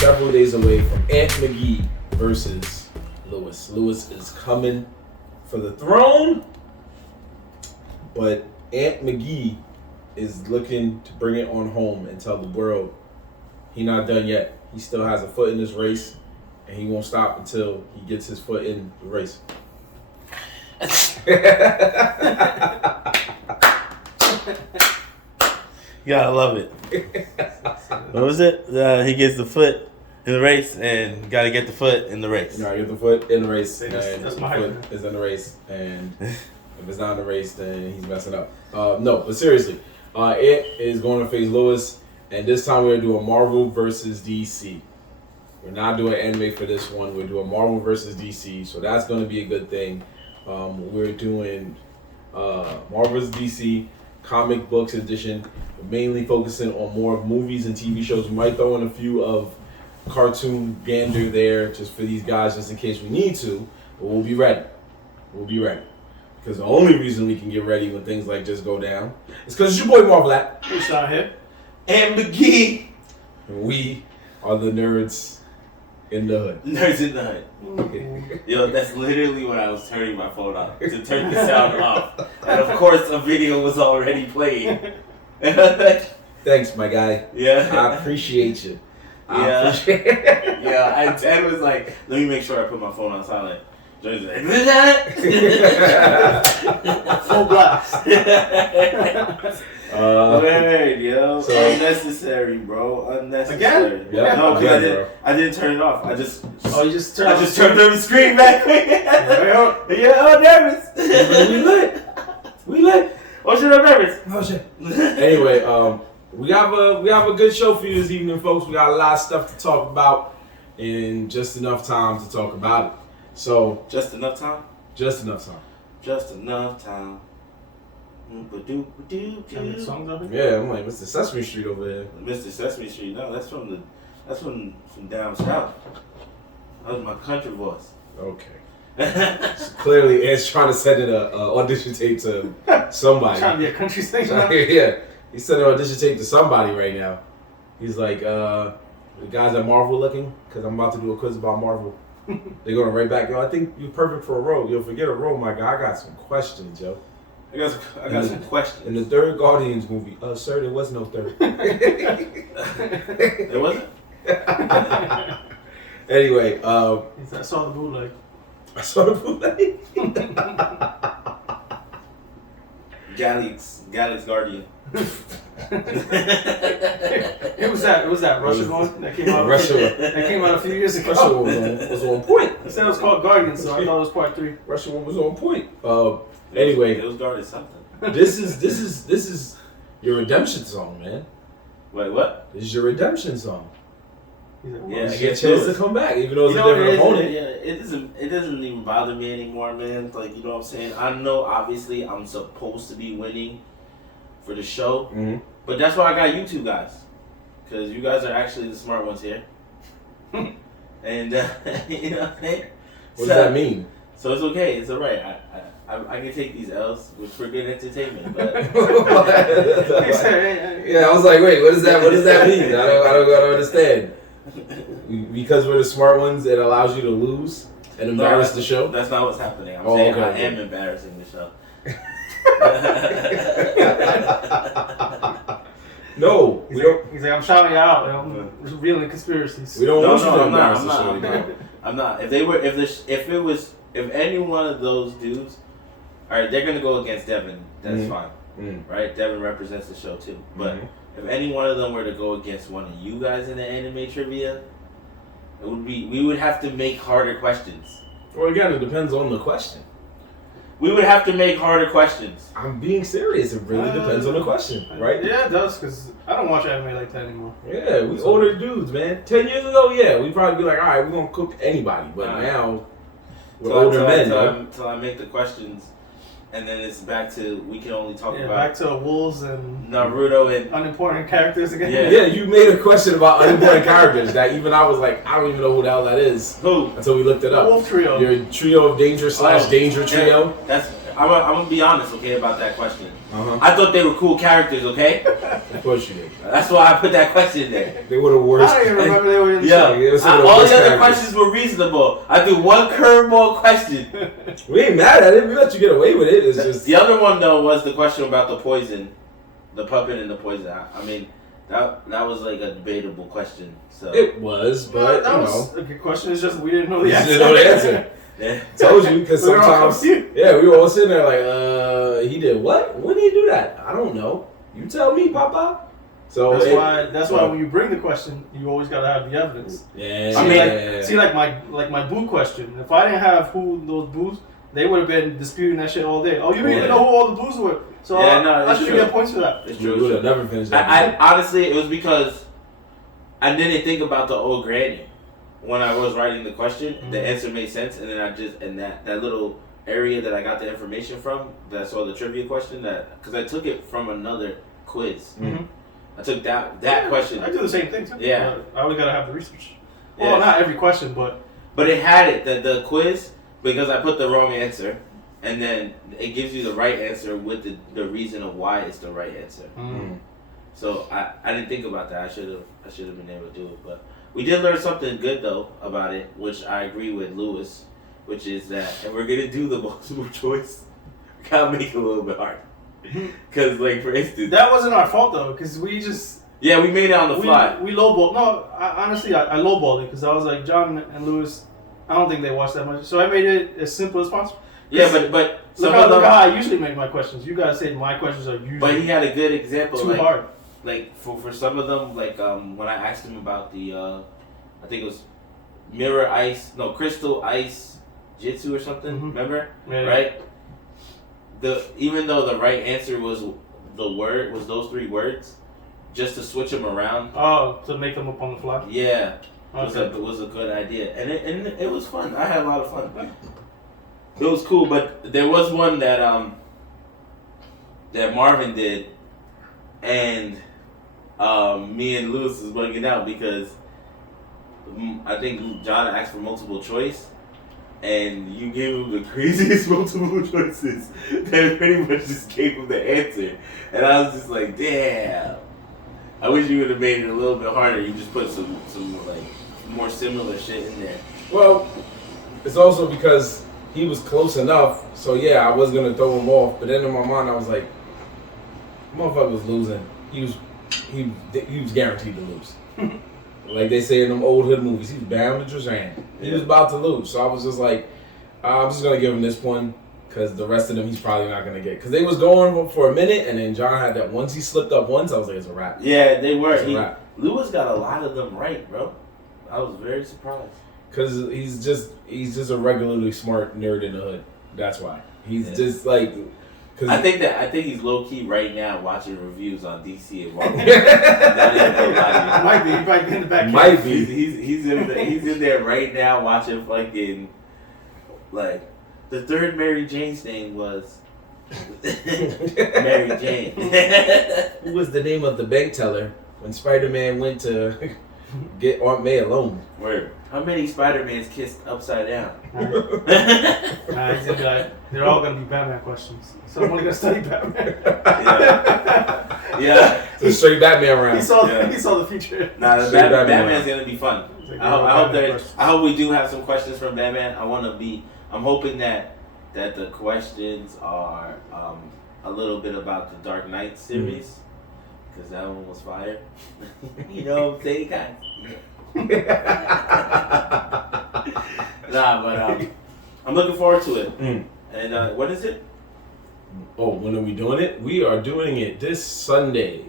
several days away from Aunt McGee versus Lewis. Lewis is coming for the throne, but Aunt McGee is looking to bring it on home and tell the world he's not done yet. He still has a foot in this race, and he won't stop until he gets his foot in the race. You gotta love it. What was it? He gets the foot in the race and gotta get the foot in the race. You gotta get the foot in the race, and that's the my foot is in the race, and if it's not in the race, then he's messing up. No, but seriously, it is going to face Lewis, and this time we're going to do a Marvel versus DC. We're not doing anime for this one. We're doing Marvel versus DC, so that's going to be a good thing. We're doing Marvel versus DC comic books edition. We're mainly focusing on more movies and TV shows. We might throw in a few of cartoon gander there just for these guys, just in case we need to. But we'll be ready. We'll be ready. Because the only reason we can get ready when things like just go down is because it's your boy Marvel App. Who's out here? And McGee. And we are the nerds in the hood. Nerds in the hood. Yo, that's literally when I was turning my phone off to turn the sound off. And of course, a video was already playing. Thanks, my guy. Yeah. I appreciate you. Yeah. Dad was like, let me make sure I put my phone on silent. Johnny's like, full blast. Weird, yo. So, unnecessary, bro. Unnecessary. Again? Yeah, No, because bro. I didn't turn it off. I just turned the screen back. Yeah, I'm nervous. We lit. Oh shit, I'm nervous. Oh shit. Anyway, we have a good show for you this evening, folks. We got a lot of stuff to talk about and just enough time to talk about it. So Just enough time. just enough time. Just enough time. songs up here? Yeah, I'm like Mr. Sesame Street over here. Mr. Sesame Street. No, that's from down south. That was my country voice. Okay. So clearly, Ed's trying to send in a audition tape to somebody. Trying to be a country singer. Yeah, he's sending an audition tape to somebody right now. He's like, the guys at Marvel looking, because I'm about to do a quiz about Marvel. They're going to write back, yo, I think you're perfect for a role. Yo, forget a role, my guy. I got some questions, yo. I got some questions. In the third Guardians movie, sir, there was no third. There wasn't? Anyway, I saw the bootleg. I saw the bootleg. Galax Guardian. It was that Russian one that came out. That came out a few years ago. Russian one was on point. It said it was called Guardian, so I thought it was part 3. Russian one was on point. Anyway, it was Guardian something. this is your redemption song, man. Wait, what? This is your redemption song. Yeah, You get a chance to come back, even though it's a different opponent. Yeah, it doesn't even bother me anymore, man. Like, you know what I'm saying? I know, obviously, I'm supposed to be winning for the show, but that's why I got you two guys, because you guys are actually the smart ones here. And you know what I'm saying? What does that mean? So it's okay. It's all right. I can take these L's for good entertainment. But yeah, I was like, wait, what does that mean? I don't understand. Because we're the smart ones, it allows you to lose and embarrass the show? That's not what's happening. I'm saying okay. I am embarrassing the show. No, we don't. He's like, I'm shouting you out. I'm revealing conspiracies. We don't want you to I'm embarrass the not. show. I'm not. If any one of those dudes, all right, they're gonna go against Devin. That's fine, right? Devin represents the show too. But if any one of them were to go against one of you guys in the anime trivia, we would have to make harder questions. Well, again, it depends on the question. We would have to make harder questions. I'm being serious. It really depends on the question, right? Yeah, it does, because I don't watch anime like that anymore. Yeah, we older dudes, man. 10 years ago, yeah, we'd probably be like, all right, we're going to cook anybody. But now, we're older men. Until I make the questions, and then it's back to, we can only talk about... back to wolves and... Naruto and... unimportant characters again. Yeah, you made a question about unimportant characters that even I was like, I don't even know who the hell that is. Who? Until we looked it up. The Wolf Trio. Your trio of danger / danger trio. I'm gonna be honest, okay, about that question. Uh-huh. I thought they were cool characters, okay? Of course you did. That's why I put that question there. They were the worst. I don't even remember they were in the all the other questions were reasonable. I threw one curveball question. We ain't mad at it. We let you get away with it. It's just the other one though was the question about the poison, the puppet and the poison. I mean, that was like a debatable question. So it was, but that was a good question. It's just we didn't know the answer. Didn't know the answer. Yeah. Told you because sometimes we were all sitting there like, he did what? When did he do that? I don't know. You tell me, Papa. So that's why when you bring the question, you always gotta have the evidence. Yeah. See, like my boo question. If I didn't have who those boos, they would have been disputing that shit all day. Oh, you didn't even know who all the boos were. So I should get points for that. It's true. We would have never finished that. I honestly, it was because I didn't think about the old granny when I was writing the question. Mm-hmm. The answer made sense, and then I just that little area that I got the information from, that I saw the trivia question, because I took it from another quiz. Mm-hmm. I took that question. I do the same thing too. Yeah. I only gotta have the research. Well, not every question, but it had it, the quiz, because I put the wrong answer, and then it gives you the right answer with the reason of why it's the right answer. Mm. So I didn't think about that. I should have been able to do it, but we did learn something good though about it, which I agree with Lewis, which is that if we're gonna do the multiple choice, we gotta make it a little bit hard. Because, like, for instance, that wasn't our fault though, because we just we made it on the fly. We lowballed. No, honestly, I lowballed it because I was like, John and Lewis, I don't think they watch that much, so I made it as simple as possible. Yeah, but look how I usually make my questions. You guys say my questions are usually. But he had a good example. Too hard. Like for some of them, like when I asked him about the, I think it was crystal ice jitsu or something. Mm-hmm. Remember? Yeah. Right. Even though the right answer was those 3 words, just to switch them around. Oh, to make them up on the fly. Yeah, it was a good idea, and it was fun. I had a lot of fun. It was cool, but there was one that Marvin did, and me and Lewis was bugging out because I think John asked for multiple choice. And you gave him the craziest multiple choices that pretty much just gave him the answer. And I was just like, damn. I wish you would have made it a little bit harder. You just put some like more similar shit in there. Well, it's also because he was close enough. So yeah, I was gonna throw him off. But then in my mind, I was like, motherfucker was losing. He was guaranteed to lose. Like they say in them old hood movies, he was bound to Trishan. He was about to lose. So I was just like, I'm just going to give him this one because the rest of them he's probably not going to get. Because they was going for a minute, and then John had that once he slipped up once, I was like, it's a wrap. Yeah, they were. Lewis got a lot of them right, bro. I was very surprised. Because he's just a regularly smart nerd in the hood. That's why. He's just like... I think he's low key right now watching reviews on DC and Marvel. Might be. He might be in the back. Might be. He's in there right now watching fucking like the third Mary Jane's name was Mary Jane. Who was the name of the bank teller when Spider-Man went to get Aunt May alone? Word. How many Spider-Mans kissed upside down? They're all gonna be Batman questions. So I'm only gonna study Batman. Yeah. It's a straight Batman round. He saw the future. Nah, Batman's gonna be fun. I hope we do have some questions from Batman. I'm hoping that the questions are a little bit about the Dark Knight series. Because that one was fire. You know what I'm saying, guys? Nah, but I'm looking forward to it. And what is it? Oh, when are we doing it? We are doing it this Sunday.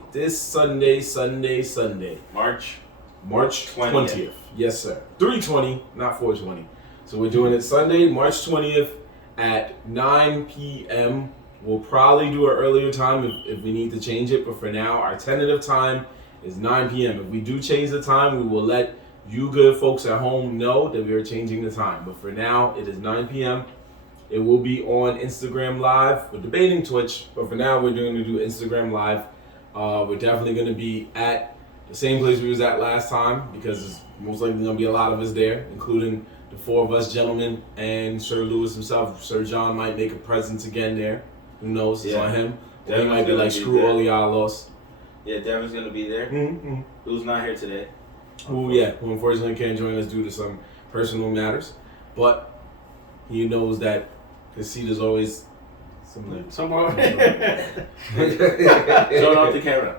March 20th. Yes, sir. 3/20, not 4/20. So we're doing it Sunday, March 20th at 9 p.m. We'll probably do an earlier time if we need to change it. But for now, our tentative time is 9 p.m. If we do change the time, we will let you good folks at home know that we are changing the time. But for now, it is 9 p.m. It will be on Instagram Live. We're debating Twitch, but for now, we're going to do Instagram Live. We're definitely going to be at the same place we was at last time because there's most likely going to be a lot of us there, including the 4 of us gentlemen and Sir Lewis himself. Sir John might make a presence again there. Who knows? It's on him. Or he might be like, screw all y'all lost. Yeah, Devin's going to be there. Mm-hmm. Who's not here today? who unfortunately can't join us due to some personal matters, but he knows that his seat is always somewhere. Showing off the camera.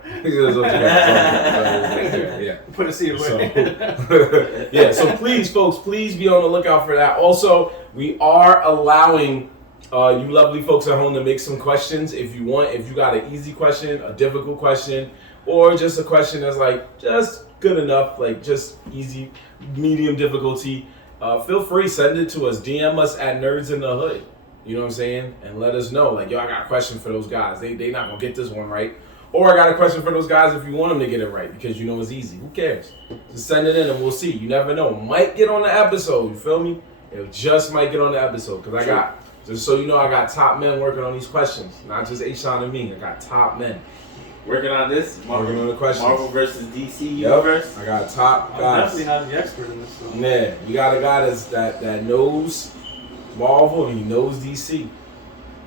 Yeah. Put a seat away. So please, folks, please be on the lookout for that. Also, we are allowing you lovely folks at home to make some questions if you want. If you got an easy question, a difficult question, or just a question that's like just good enough, like just easy, medium difficulty, feel free, send it to us. DM us at Nerdz in the Hood. You know what I'm saying? And let us know. Like, yo, I got a question for those guys. They not going to get this one right. Or I got a question for those guys if you want them to get it right because you know it's easy. Who cares? Just send it in and we'll see. You never know. Might get on the episode. You feel me? It just might get on the episode because I got, just so you know, I got top men working on these questions. Not just A-Sean and me. I got top men. Working on this? Working on the questions. Marvel versus DC universe? I got top guys. I'm definitely not the expert in this. So. Yeah, we got a guy that knows Marvel and he knows DC.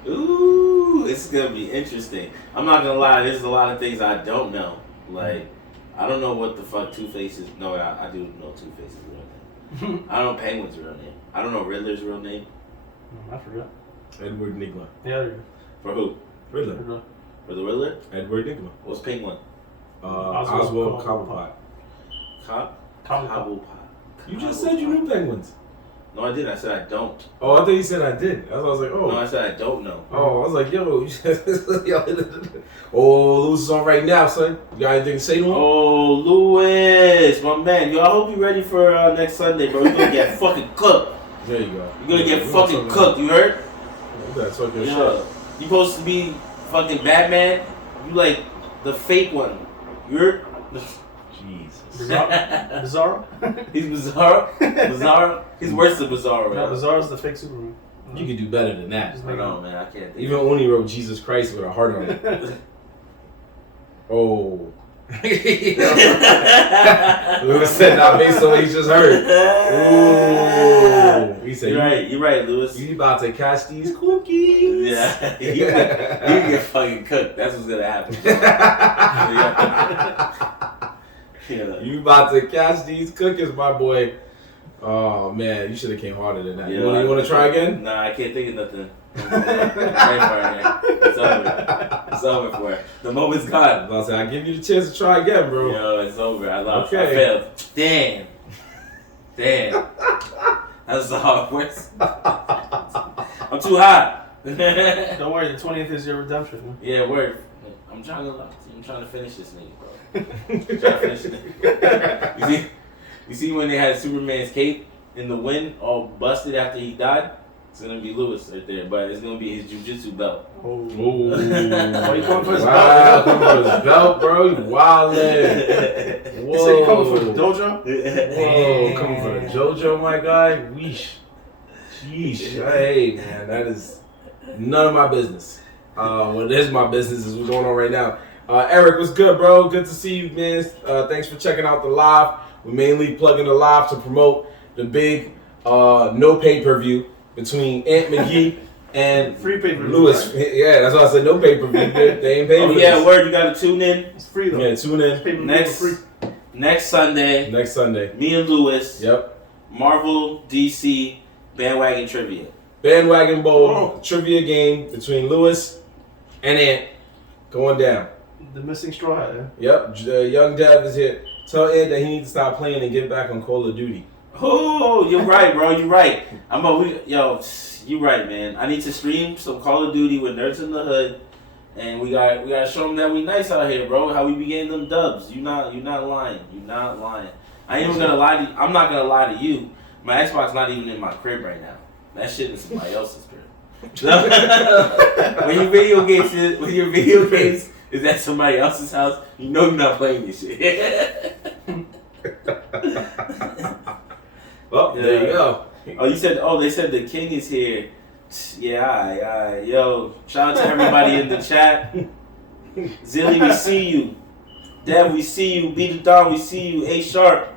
Ooh, it's gonna be interesting. I'm not gonna lie, there's a lot of things I don't know. Like, I don't know what the fuck Two-Face is. No, I do know Two-Face's real name. I don't know Penguin's real name. I don't know Riddler's real name. I forgot. Edward Nigma. Yeah, there you go. For who? Riddler. For the Riddler? Edward Nigma. What's Penguin? Oswald Cobblepot. Cobblepot. You just said you knew Penguins. No, I didn't. I said I don't. Oh, I thought you said I did. I was like, oh. No, I said I don't know. Oh, I was like, yo, oh, Lewis is on right now, son. You got anything to say to him? Oh, Lewis, my man. Yo, I hope you're ready for next Sunday, bro. You're gonna get fucking cooked. There you go. You're gonna get fucking cooked, you heard? You gotta talk your shit. You supposed to be fucking Batman. You like the fake one. You heard? Jesus. Bizarro? He's Bizarro? Bizarro? He's worse than Bizarro, right? No, Bizarro's the fake Superman. You could do better than that. I know, man. I can't think. Even when he wrote Jesus Christ with a heart on it. Oh. Lewis said not based on what he just heard. Ooh. He said, You're right, Lewis. You about to catch these cookies. Yeah. You get fucking cooked. That's what's gonna happen. You about to catch these cookies, my boy. Oh man, you should have came harder than that. Yeah, you want to try again? Nah, I can't think of nothing. It's over for it. The moment's gone. I'll give you the chance to try again, bro. Yo, it's over. I failed. Damn. That's the hard worst. I'm too hot. Don't worry, the 20th is your redemption. Man. Yeah, word. I'm trying to finish this nigga, bro. I'm trying to finish this nigga. You see when they had Superman's cape in the wind, all busted after he died? It's gonna be Lewis right there, but it's gonna be his jiu-jitsu belt. Oh, you coming for his belt? Coming for his belt, bro. You wildin'. Whoa. You said you coming for the dojo? Whoa, coming for the JoJo, my guy. Weesh. Sheesh. Hey, man, that is none of my business. What is my business is what's going on right now. Eric, what's good, bro? Good to see you, man. Thanks for checking out the live. We're mainly plugging the live to promote the big no pay-per-view between Ant McGee and free pay-per-view, Lewis. Right? Yeah, that's why I said no pay-per-view. They ain't paying for yeah, this. word. You gotta tune in. It's free though. Yeah, tune in. Next Sunday. Me and Lewis. Yep. Marvel, DC, Bandwagon Trivia. Bandwagon Bowl trivia game between Lewis and Ant going down. The missing straw hat, yeah? Yep, young Dev is here. Tell Ed that he needs to stop playing and get back on Call of Duty. Oh, you're right, bro. You're right. You right, man. I need to stream some Call of Duty with Nerdz in the Hood, and we gotta show them that we nice out here, bro. How we be getting them dubs. You not lying. You not lying. I ain't even gonna lie to you. I'm not gonna lie to you. My Xbox not even in my crib right now. That shit is somebody else's crib. When your video games is at somebody else's house, you know you're not playing this shit. Well, there you go. They said the king is here. Yeah, yo, shout out to everybody in the chat. Zilly, we see you. Dev, we see you. Beat the Dawn, we see you. A Sharp,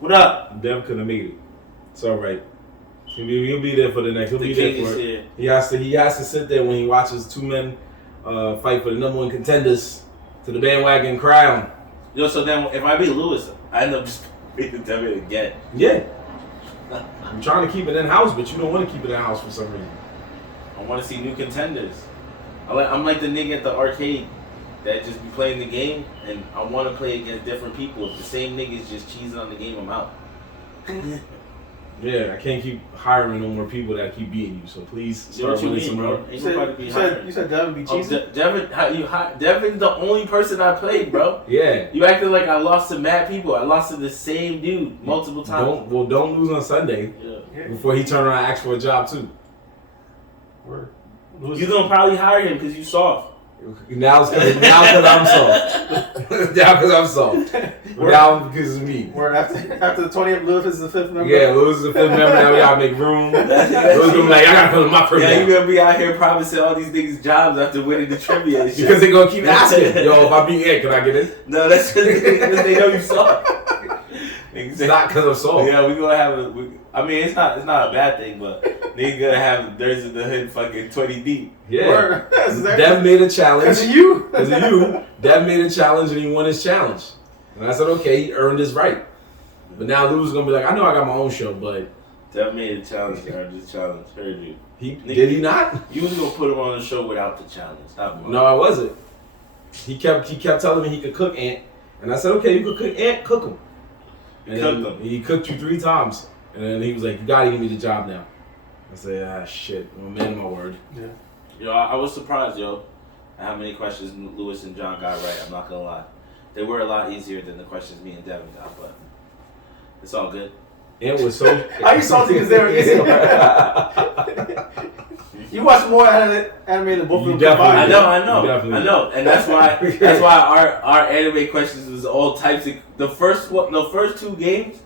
what up? Dev couldn't make it. It's all right. He'll be there for the next. He'll be king there for is it. here. He has to sit there when he watches two men fight for the number one contenders to the bandwagon crown. Yo, so then if I beat Lewis, I end up just Beat Devin again. Yeah. I'm trying to keep it in house, but you don't want to keep it in house for some reason. I want to see new contenders. I'm like the nigga at the arcade that just be playing the game, and I want to play against different people. If the same niggas just cheesing on the game, I'm out. Yeah, I can't keep hiring no more people that keep beating you. So please start winning some more. You said Devin be cheesing? Devin's the only person I played, bro. Yeah. You acted like I lost to mad people. I lost to the same dude multiple times. Don't lose on Sunday before he turn around and ask for a job too. You gonna probably hire him because you soft. Now because I'm soft. Now because I'm soft. Now because of me. Where after the 20th, Lewis is the 5th member? Yeah, Lewis is the 5th member. Now we gotta make room. Lewis gonna be like, I gotta put my permit. Yeah, you gonna be out here promising all these niggas jobs after winning the trivia and shit. Because they gonna keep asking, yo, if I beat Ed, can I get in? No, that's because they know you soft. It's not because I'm soft. Yeah, we gonna have it's not a bad thing, but they gonna have Nerdz in the Hood fucking 20 deep. Yeah. Dev made a challenge. Because of you. Dev made a challenge and he won his challenge. And I said, okay, he earned his right. But now Lou's gonna be like, I know I got my own show, but Dev made a challenge and earned his challenge. Heard you. Did he not? You was gonna put him on the show without the challenge. No, I wasn't. He kept telling me he could cook Ant. And I said, okay, you could cook Ant, cook him. And he cooked you 3 times. And then he was like, you gotta give me the job now. I said, shit, I'm a man of my word. Yeah. Yo, I was surprised, at how many questions Lewis and John got right. I'm not gonna lie. They were a lot easier than the questions me and Devin got, but it's all good. It was so... How you salty because they were easy? You watch more anime than both of them combined. I know. And that's why our anime questions was all types of... The first 2 games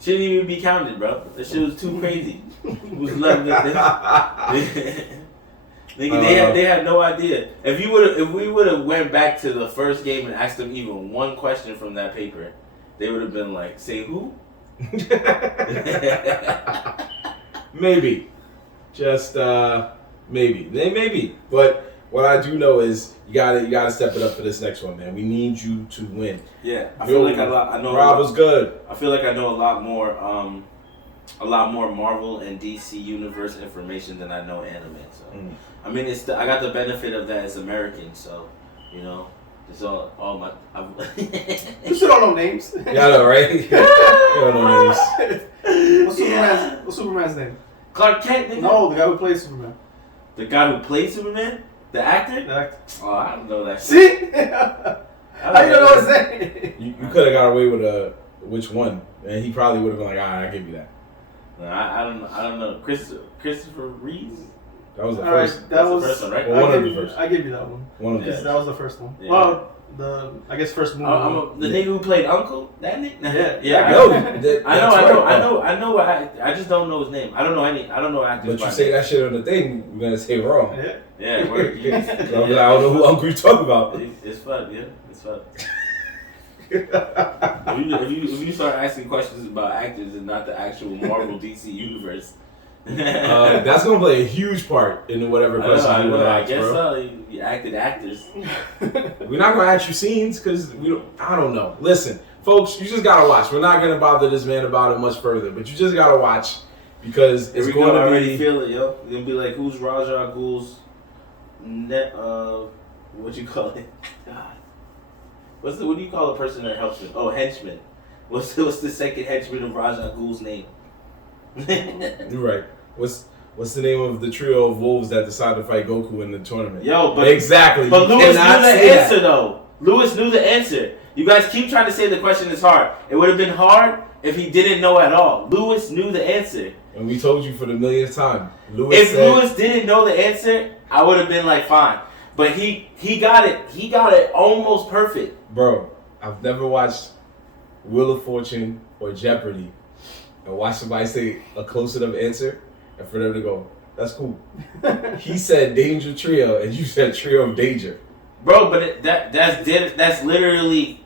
shouldn't even be counted, bro. That shit was too crazy. It was they had no idea. If we would have went back to the first game and asked them even one question from that paper, they would have been like, "Say who?" Maybe, just maybe. But what I do know is you gotta step it up for this next one, man. We need you to win. Yeah, I feel like I know. Rob was good. I feel like I know a lot more Marvel and DC universe information than I know anime. So I mean, I got the benefit of that as American. So it's all my. You still don't know names. Yeah, I know, right? You don't know names. What's Superman's name? Clark Kent. Nigga? No, the guy who plays Superman. The guy who played Superman? The actor? The actor. Oh, I don't know that shit. See? How you don't know his name? You could have got away with which one, and he probably would have been like, all right, I'll give you that. No, I don't know. Christopher Reeves? That was the first. That was the first one, right? Well, one of the first. I give you that one. One of the That was the first one. Yeah. Well, I guess first movie. The nigga who played Uncle? That nigga? Yeah. I know. I just don't know his name. I don't know actors. But you say that shit on the thing, we're gonna say wrong. Yeah. I don't know who Uncle you're talking about. It's fun, yeah. It's fun. if you start asking questions about actors and not the actual Marvel DC universe, that's gonna play a huge part in whatever question you want to ask, I guess bro. so. You acted actors. We're not gonna ask you scenes because I don't know. Listen, folks, you just gotta watch. We're not gonna bother this man about it much further, but you just gotta watch because it's going to be. I already feel it, yo. It's gonna be like, who's Ra's al Ghul's what you call it? God. What do you call a person that helps him? Oh, henchman. What's the second henchman of Ra's al Ghul's name? You're right. What's the name of the trio of wolves that decided to fight Goku in the tournament? Yo, but exactly. But Lewis knew the answer, though. Lewis knew the answer. You guys keep trying to say the question is hard. It would have been hard if he didn't know at all. Lewis knew the answer. And we told you for the millionth time. If Lewis didn't know the answer, I would have been like, fine. But he got it. He got it almost perfect. Bro, I've never watched Wheel of Fortune or Jeopardy and watch somebody say a close enough answer and for them to go, that's cool. He said Danger Trio and you said Trio of Danger. Bro, but that's literally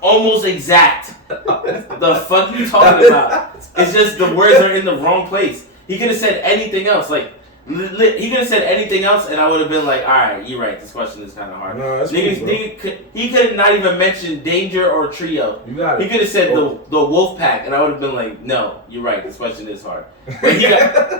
almost exact. The fuck you talking about? It's just the words are in the wrong place. He could have said anything else. Like He could have said anything else, and I would have been like, all right, you're right. This question is kind of hard. No, that's cool, he could not even mention Danger or Trio. You got it. He could have said the Wolf Pack, and I would have been like, no, you're right. This question is hard. But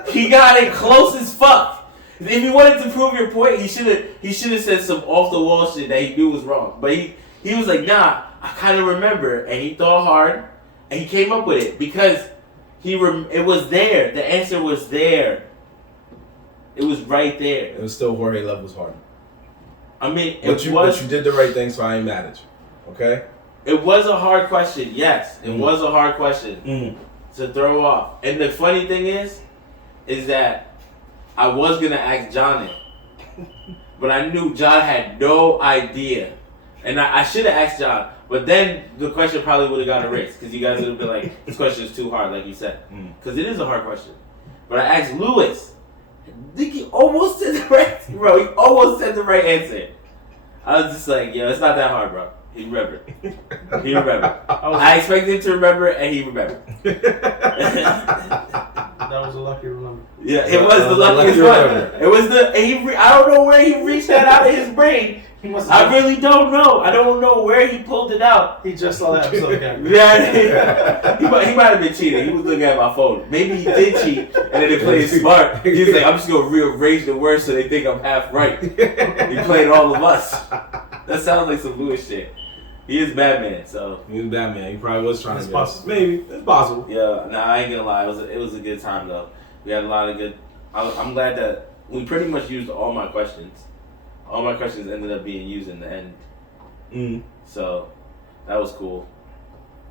he got it close as fuck. If he wanted to prove your point, he should have said some off the wall shit that he knew was wrong. But he was like, nah, I kind of remember, and he thought hard, and he came up with it because it was there. The answer was there. It was right there. It was still Jorge levels hard. I mean, but you did the right thing, so I ain't mad at you. Okay? It was a hard question. Yes, it was a hard question to throw off. And the funny thing is that I was gonna ask John it, but I knew John had no idea, and I should have asked John. But then the question probably would have got erased because you guys would have been like, "This question is too hard," like you said, because it is a hard question. But I asked Lewis. I think he almost said the right, bro. He almost said the right answer. I was just like, yo, it's not that hard, bro. He remembered. He remembered. I expected him to remember, and he remembered. That was a lucky remember. Yeah, it was the luckiest one. It was I don't know where he reached that out of his brain. I really don't know. I don't know where he pulled it out. He just saw that episode again. Yeah, he might have been cheating. He was looking at my phone. Maybe he did cheat, and then they played smart. He was like, I'm just gonna rearrange the words so they think I'm half right. He played all of us. That sounds like some Lewis shit. He is Batman, so he was Batman. He probably was trying to. Possible. Maybe it's possible. Yeah, nah, I ain't gonna lie. It was a good time though. We had a lot of good. I'm glad that we pretty much used all my questions. All my questions ended up being used in the end. So that was cool.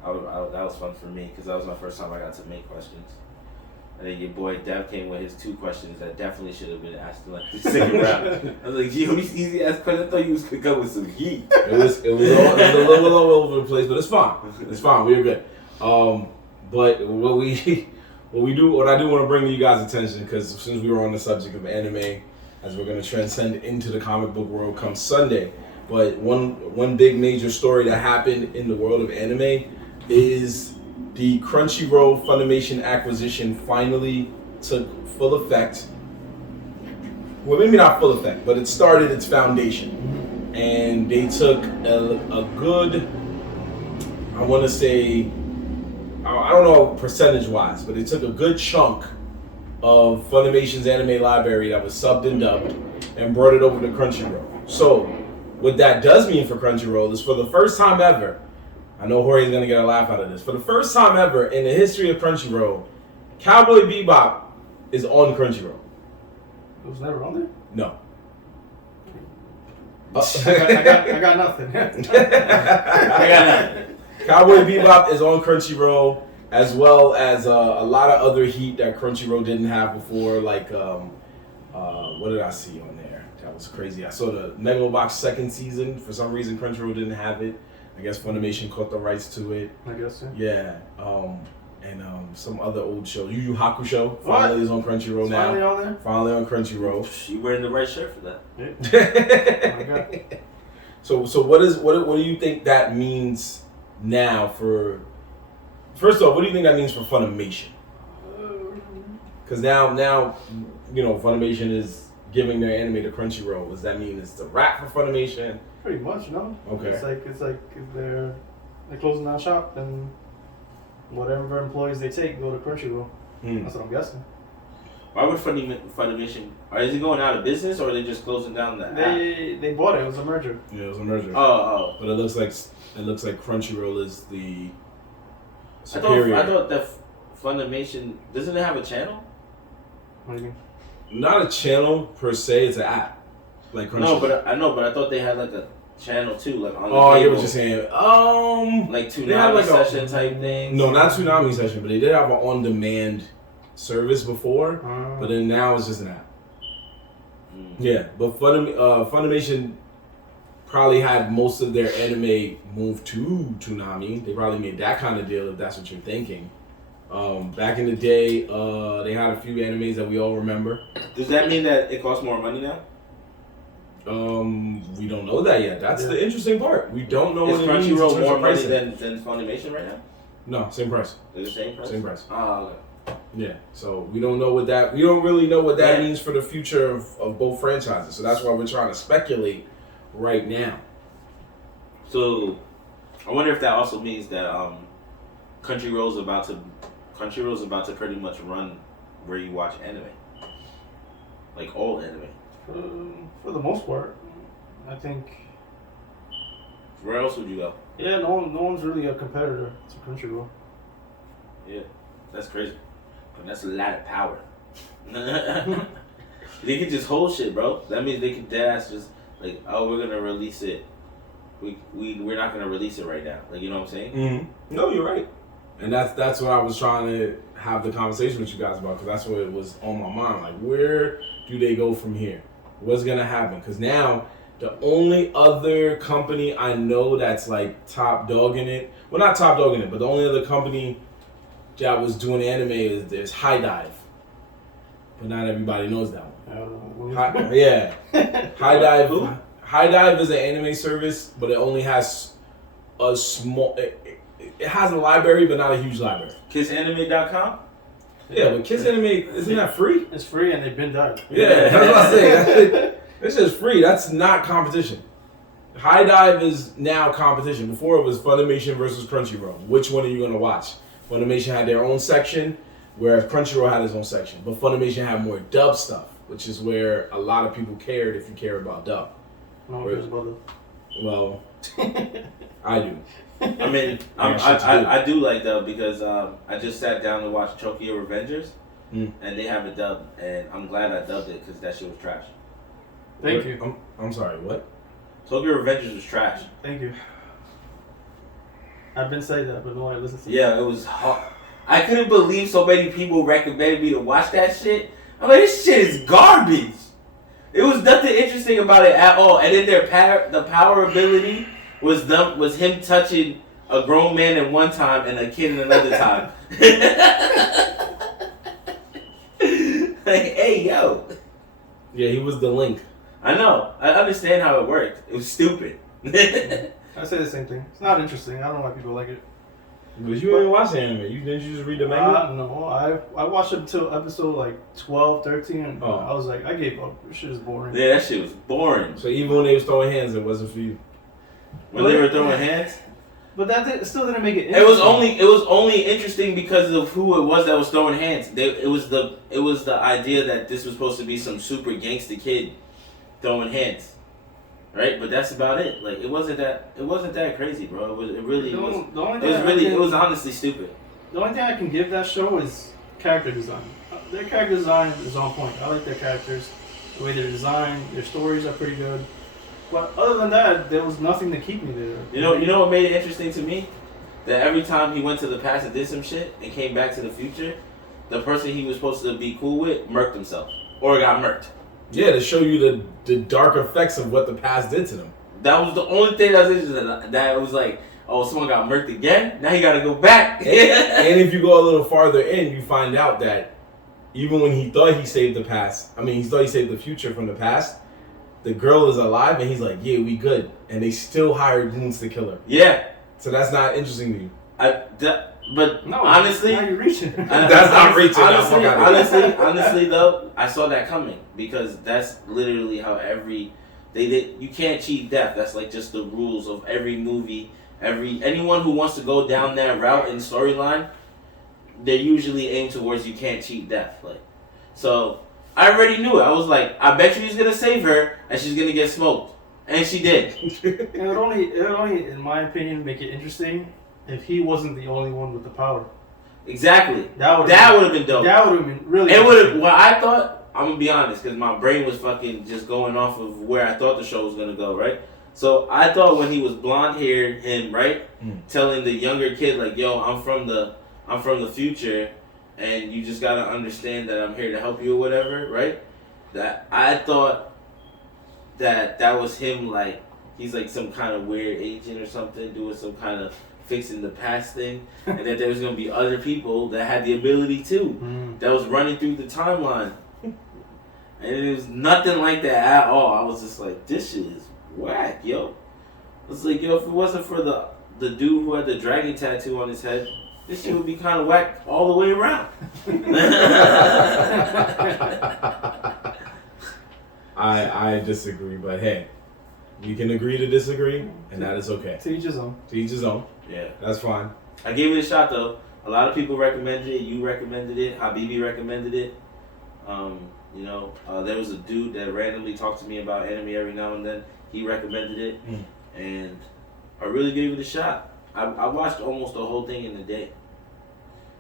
That was fun for me because that was my first time I got to make questions. And then your boy Dev came with his 2 questions that definitely should have been asked in like the second round. I was like, gee, these easy ass questions. I thought you was gonna come with some heat. It was a little all over the place, but it's fine. It's fine. We're good. But what I do want to bring to you guys' attention, because since we were on the subject of anime, as we're going to transcend into the comic book world come Sunday, but one big major story that happened in the world of anime is the Crunchyroll Funimation acquisition finally took full effect. Well, maybe not full effect, but it started its foundation. And they took a good, I want to say, I don't know percentage-wise, but they took a good chunk of Funimation's anime library that was subbed and dubbed and brought it over to Crunchyroll. So, what that does mean for Crunchyroll is for the first time ever, I know Jorge's going to get a laugh out of this, for the first time ever in the history of Crunchyroll, Cowboy Bebop is on Crunchyroll. It was never on there? No. I got nothing. I got nothing. Cowboy Bebop is on Crunchyroll, as well as a lot of other heat that Crunchyroll didn't have before, like, what did I see on there? That was crazy. I saw the Megalobox 2nd season. For some reason, Crunchyroll didn't have it. I guess Funimation caught the rights to it. I guess so. Yeah. And some other old show. Yu Yu Hakusho finally is on Crunchyroll now. Finally on there? Finally on Crunchyroll. You wearing the right shirt for that. Yeah. So what do you think that means now for? First off, what do you think that means for Funimation? Because now Funimation is giving their anime to Crunchyroll. Does that mean it's a wrap for Funimation? Pretty much, no. Okay. It's like if they're closing down shop, then whatever employees they take go to Crunchyroll. That's what I'm guessing. Why would Funimation? Is it going out of business, or are they just closing down the app? They bought it. It was a merger. Yeah, it was a merger. Oh. But it looks like Crunchyroll is the superior. I thought that Funimation doesn't it have a channel? What do you mean? Not a channel per se. It's an app. Like Crunchyroll. No, but I thought they had like a channel too, like on the I get cable. what you're saying. Like Toonami session type thing. No, not Toonami session, but they did have an on-demand service before, but then now it's just an app. Yeah, but Funimation probably had most of their anime moved to Toonami. They probably made that kind of deal if that's what you're thinking. Back in the day, they had a few animes that we all remember. Does that mean that it costs more money now? We don't know that yet. That's the interesting part. We don't know what it means. Is Crunchyroll more money than Funimation right now? No, same price. They're the same price? Same price. Oh, okay. Yeah, so we don't really know what that means for the future of both franchises. So that's why we're trying to speculate right now. So I wonder if that also means that Crunchyroll's about to pretty much run where you watch anime, like all anime. For the most part, I think. Where else would you go? Yeah, no one's really a competitor to Crunchyroll. Yeah, that's crazy. And that's a lot of power. They can just hold shit, bro. That means they can dash just like, oh, we're gonna release it. We're not gonna release it right now. Like, you know what I'm saying? Mm-hmm. No, you're right. And that's what I was trying to have the conversation with you guys about, because that's what it was on my mind. Like, where do they go from here? What's gonna happen? Because now the only other company I know that's like top dog in it, well, not top dog in it, but the only other company that was doing anime is there's High Dive, but not everybody knows that one. High Dive. Who? High Dive is an anime service, but it only has a small. It has a library, but not a huge library. KissAnime.com? Yeah, but Kiss Anime, isn't that free? It's free and they've been done. Yeah, that's what I'm saying. It's just free. That's not competition. High Dive is now competition. Before it was Funimation versus Crunchyroll. Which one are you going to watch? Funimation had their own section, whereas Crunchyroll had its own section. But Funimation had more dub stuff, which is where a lot of people cared if you care about dub. No one cares about dub. Well, I do. I mean, I do like dub because I just sat down to watch Tokyo Revengers, and they have a dub, and I'm glad I dubbed it because that shit was trash. Thank you. I'm sorry, what? Tokyo Revengers was trash. Thank you. I've been saying that, but no one listens to me. Yeah, it was hot. I couldn't believe so many people recommended me to watch that shit. I'm like, this shit is garbage. It was nothing interesting about it at all. And then the power ability was him touching a grown man at one time and a kid in another time. Like, hey, yo. Yeah, he was the link. I know. I understand how it worked. It was stupid. I say the same thing. It's not interesting. I don't know why people like it. But you ain't watch anime. Didn't you just read the manga? No, I watched it until episode like 12, 13, and I was like, I gave up. This shit is boring. Yeah, that shit was boring. So even when they was throwing hands, it wasn't for you. When they were throwing hands? But that still didn't make it interesting. It was only interesting because of who it was that was throwing hands. It was the idea that this was supposed to be some super gangster kid throwing hands. Right? But that's about it. Like, it wasn't that crazy, bro. It was honestly stupid. The only thing I can give that show is character design. Their character design is on point. I like their characters, the way they're designed, their stories are pretty good. But other than that, there was nothing to keep me there. You know what made it interesting to me? That every time he went to the past and did some shit and came back to the future, the person he was supposed to be cool with murked himself. Or got murked. Yeah, to show you the dark effects of what the past did to them. That was the only thing that was interesting. That was like, oh, someone got murked again? Now he gotta go back. And if you go a little farther in, you find out that even when he thought he saved he thought he saved the future from the past, the girl is alive and he's like, yeah, we good. And they still hired goons to kill her. Yeah. So that's not interesting to you. But no, honestly, now you're reaching. That's not reaching. Honestly, though, I saw that coming because that's literally how you can't cheat death. That's like just the rules of every movie. Anyone who wants to go down that route in storyline, they usually aim towards you can't cheat death. Like, so I already knew it. I was like, I bet you he's gonna save her and she's gonna get smoked, and she did. It would only, in my opinion, make it interesting if he wasn't the only one with the power. Exactly. That would have been dope. That would have been really. It would have. Well, I thought, I'm gonna be honest, because my brain was fucking just going off of where I thought the show was gonna go, right? So I thought when he was blonde haired, him, right, telling the younger kid like, "Yo, I'm from the future, and you just gotta understand that I'm here to help you or whatever," right? That I thought that was him, like he's like some kind of weird agent or something, doing some kind of fixing the past thing, and that there was gonna be other people that had the ability too, that was running through the timeline, and it was nothing like that at all. I was just like, this shit is whack, yo. I was like, yo, if it wasn't for the dude who had the dragon tattoo on his head, this shit would be kind of whack all the way around. I disagree, but hey, we can agree to disagree, and that is okay. To each his own. To each his own. Yeah, that's fine. I gave it a shot though. A lot of people recommended it. You recommended it. Habibi recommended it. There was a dude that randomly talked to me about anime every now and then. He recommended it, and I really gave it a shot. I watched almost the whole thing in a day,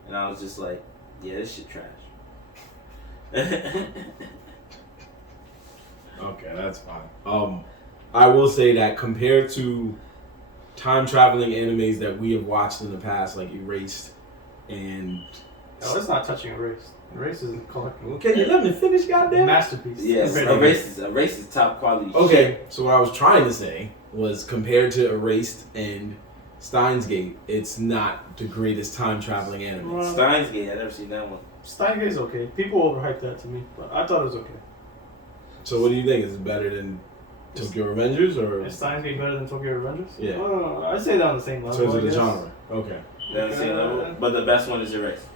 and I was just like, yeah, this shit trash. Okay, that's fine. I will say that compared to time traveling animes that we have watched in the past, like Erased and let's not touching Erased. Erased is collectible. Okay, you let me finish, goddamn. Masterpiece. Yes, Erased is top quality. Okay, shit. so what I was trying to say was compared to Erased and Steins Gate, it's not the greatest time traveling anime. Steins Gate, I never seen that one. Steins Gate is okay. People overhyped that to me, but I thought it was okay. So what do you think? Is it better than Tokyo Revengers or? Is Steins Gate better than Tokyo Revengers? Yeah. I'd say they're on the same level. In terms of the genre. Okay. They're on the same level, but the best one is Erased.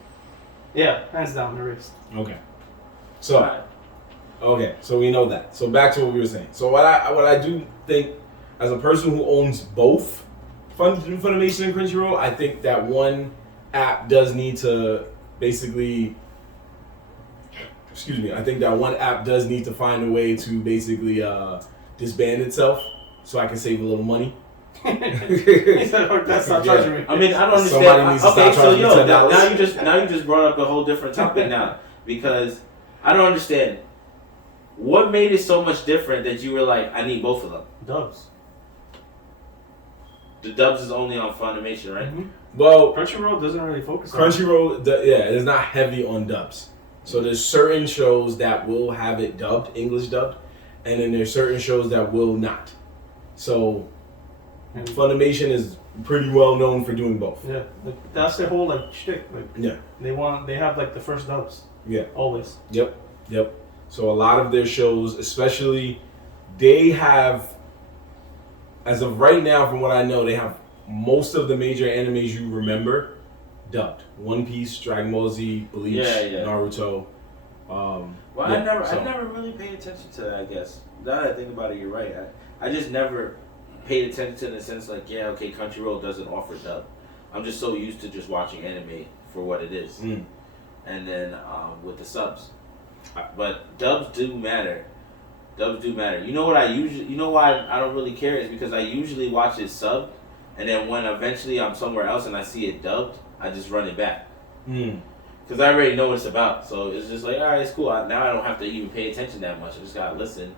Yeah, hands down, Erased. Okay. So. Okay, so we know that. So back to what we were saying. So what I do think, as a person who owns both Funimation and Crunchyroll, I think that one app does need to basically. Excuse me. I think that one app does need to find a way to basically disband itself, so I can save a little money. That's not charging me. I mean, I don't understand. Somebody needs to stop charging me $10. Now you just brought up a whole different topic now, because I don't understand. What made it so much different that you were like, I need both of them? Dubs. The dubs is only on Funimation, right? Mm-hmm. Well, Crunchyroll doesn't really focus on Crunchyroll, it is not heavy on dubs. So there's certain shows that will have it dubbed, English dubbed, and then there's certain shows that will not. So Funimation is pretty well known for doing both. Yeah, that's their whole shtick. Yeah, they have the first dubs. Yeah, always. Yep. So a lot of their shows, especially, they have, as of right now, from what I know, they have most of the major animes you remember dubbed. One Piece, Dragon Ball Z, Bleach, Naruto. I never really paid attention to that, I guess. Now that I think about it, you're right. I just never paid attention to it in the sense Crunchyroll doesn't offer dub. I'm just so used to just watching anime for what it is. And then with the subs. But dubs do matter. You know why I don't really care is because I usually watch it subbed, and then when eventually I'm somewhere else and I see it dubbed, I just run it back. Because I already know what it's about. So it's just like, all right, it's cool. Now I don't have to even pay attention that much. I just gotta listen.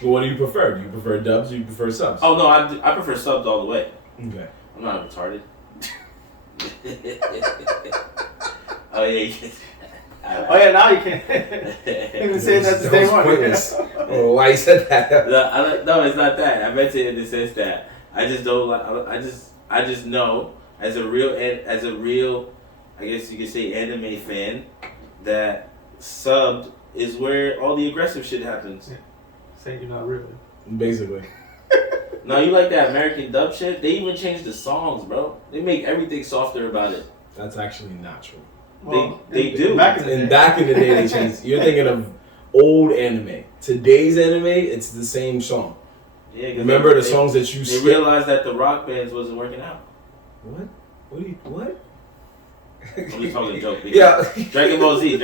Well, what do you prefer? Do you prefer dubs or do you prefer subs? Oh no, I prefer subs all the way. Okay. I'm not retarded. Oh yeah. Oh yeah, now you can. You can say that the same one. Oh, why you said that? No, it's not that. I meant it in the sense that I just don't like. I just know as a real, I guess you could say anime fan, that subbed is where all the aggressive shit happens. Yeah. Saying you're not really. Basically. No, you like that American dub shit? They even changed the songs, bro. They make everything softer about it. That's actually not true. Well, they do. Back in the day, they changed. You're thinking of old anime. Today's anime, it's the same song. Yeah. Remember the songs that you. They realized that the rock bands wasn't working out. What? What? I'm just talking a joke. Yeah. Dragon Ball Z.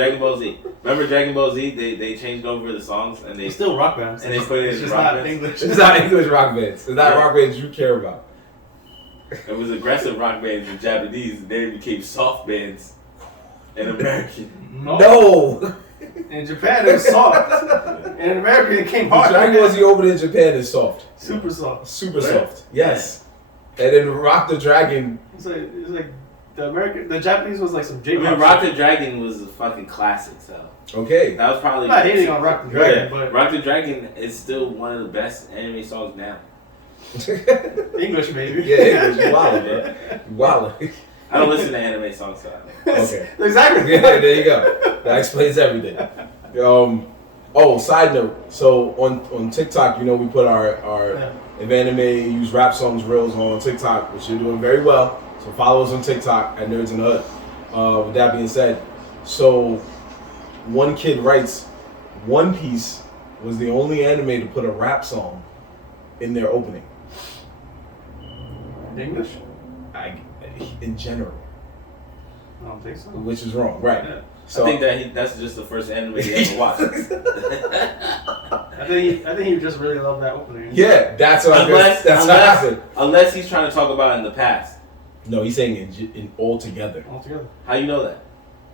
Remember Dragon Ball Z? They changed over the songs and they still rock bands. And they put it in rock bands. English. It's not English rock bands. It's not rock bands you care about. It was aggressive rock bands in Japanese, and then it became soft bands in American. No. In Japan it was soft. In America it came hard. Dragon Ball Z over in Japan is soft. Super soft. Super soft. Yes. And then Rock the Dragon. It's like the Japanese was like some J-pop. I mean, Rock the Dragon was a fucking classic, so. Okay. That was probably. I'm not hating on Rock the Dragon, but Rock the Dragon is still one of the best anime songs now. English, maybe. Yeah, English. You wildin', bro. You wildin'. I don't listen to anime songs, so. Okay. Exactly. Yeah, there you go. That explains everything. Oh, side note. So on TikTok, we put our of anime, use rap songs, reels on TikTok, which you're doing very well. So follow us on TikTok at Nerdz in the Hood. With that being said, so one kid writes, One Piece was the only anime to put a rap song in their opening. In English? In general. I don't think so. Which is wrong, right? Yeah. So, I think that's just the first anime he ever watched. I think he just really loved that opening. Yeah, that's what what happened. Unless he's trying to talk about in the past. No, he's saying in altogether. Altogether. How you know that?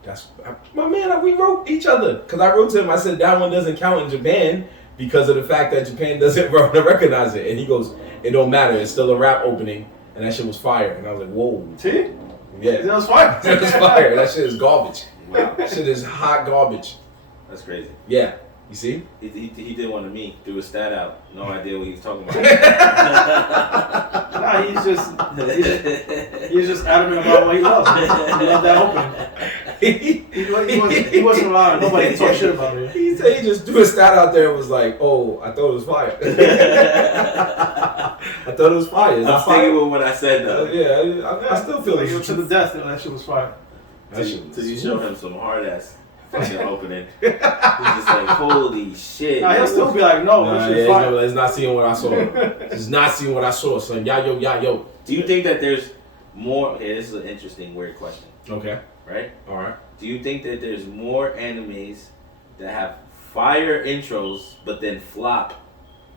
That's my man. We wrote each other because I wrote to him. I said that one doesn't count in Japan because of the fact that Japan doesn't recognize it. And he goes, "It don't matter. It's still a rap opening, and that shit was fire." And I was like, "Whoa, see? Yeah, that was fire. That was fire. That shit is garbage. Wow, that shit is hot garbage." That's crazy. Yeah, you see? He did one to me. Threw a stat out. No idea what he was talking about. Nah, he's just adamant about what he loves. He loved that opening. He wasn't allowed nobody to talk shit about it. He said he just threw a stat out there and was like, "Oh, I thought it was fire." I thought it was fire. I'm sticking with what I said though. I still feel like to the death that shit was fire. Did you show him some hard ass fucking opening? He's just like, holy shit. Nah, he'll still be like, no, that shit's fire. No, let's not seeing what I saw. It's not seeing what I saw, son. Yo. Do you think that there's more? Okay, this is an interesting, weird question. Okay. Right? All right. Do you think that there's more animes that have fire intros but then flop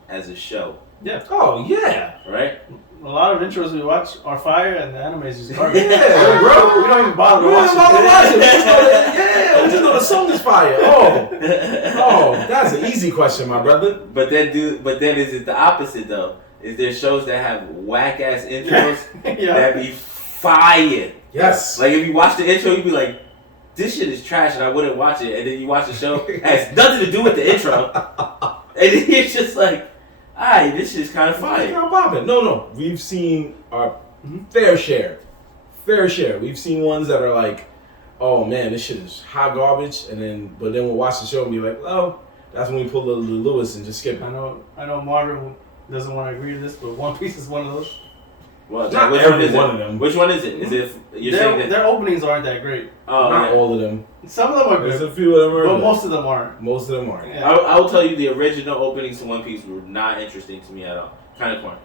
as a show? Yeah. Oh, yeah. Right? A lot of intros we watch are fire and the anime is just garbage. Yeah, bro. We don't even bother to watch it. We just know the song is fire. Oh, that's an easy question, my brother. But then is it the opposite though? Is there shows that have whack ass intros that be fire? Yes. Like if you watch the intro, you'd be like, this shit is trash and I wouldn't watch it. And then you watch the show, it has nothing to do with the intro. And then you're just like, alright, this shit's kind of fire. It's not popping. No. We've seen our fair share. We've seen ones that are like, oh man, this shit is hot garbage. But then we'll watch the show and be like, oh, that's when we pull the Lewis and just skip it. I know Marvin doesn't want to agree to this, but One Piece is one of those. Well, not which every one of them. Which one is it? Is it their openings aren't that great? Oh, not all of them. Some of them are There's good. a few of them are but good. most of them aren't. Most of them aren't. Yeah. I will tell you the original openings to One Piece were not interesting to me at all. Kind of corny.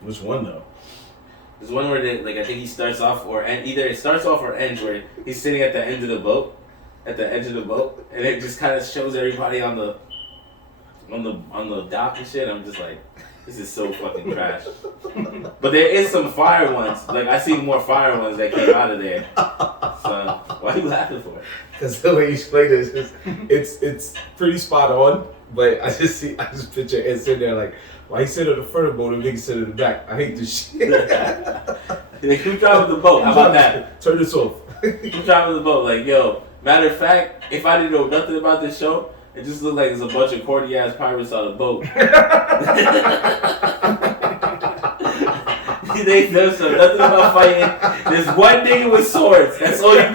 Which one though? There's one where I think he starts off either it starts off or ends where he's sitting at the end of the boat, and it just kind of shows everybody on the dock and shit. I'm just like, this is so fucking trash. But there is some fire ones. Like I see more fire ones that came out of there. So why are you laughing for? Because the way you explain it, it's pretty spot on. But I just picture it sitting there like, why he sit on the front of the boat and niggas sit in the back? I hate this shit. Who driving the boat? How about that? Turn this off. Who driving the boat? Like, yo, matter of fact, if I didn't know nothing about this show, it just looked like there's a bunch of corny ass pirates on a boat. They know so nothing about fighting. There's one nigga with swords. That's all you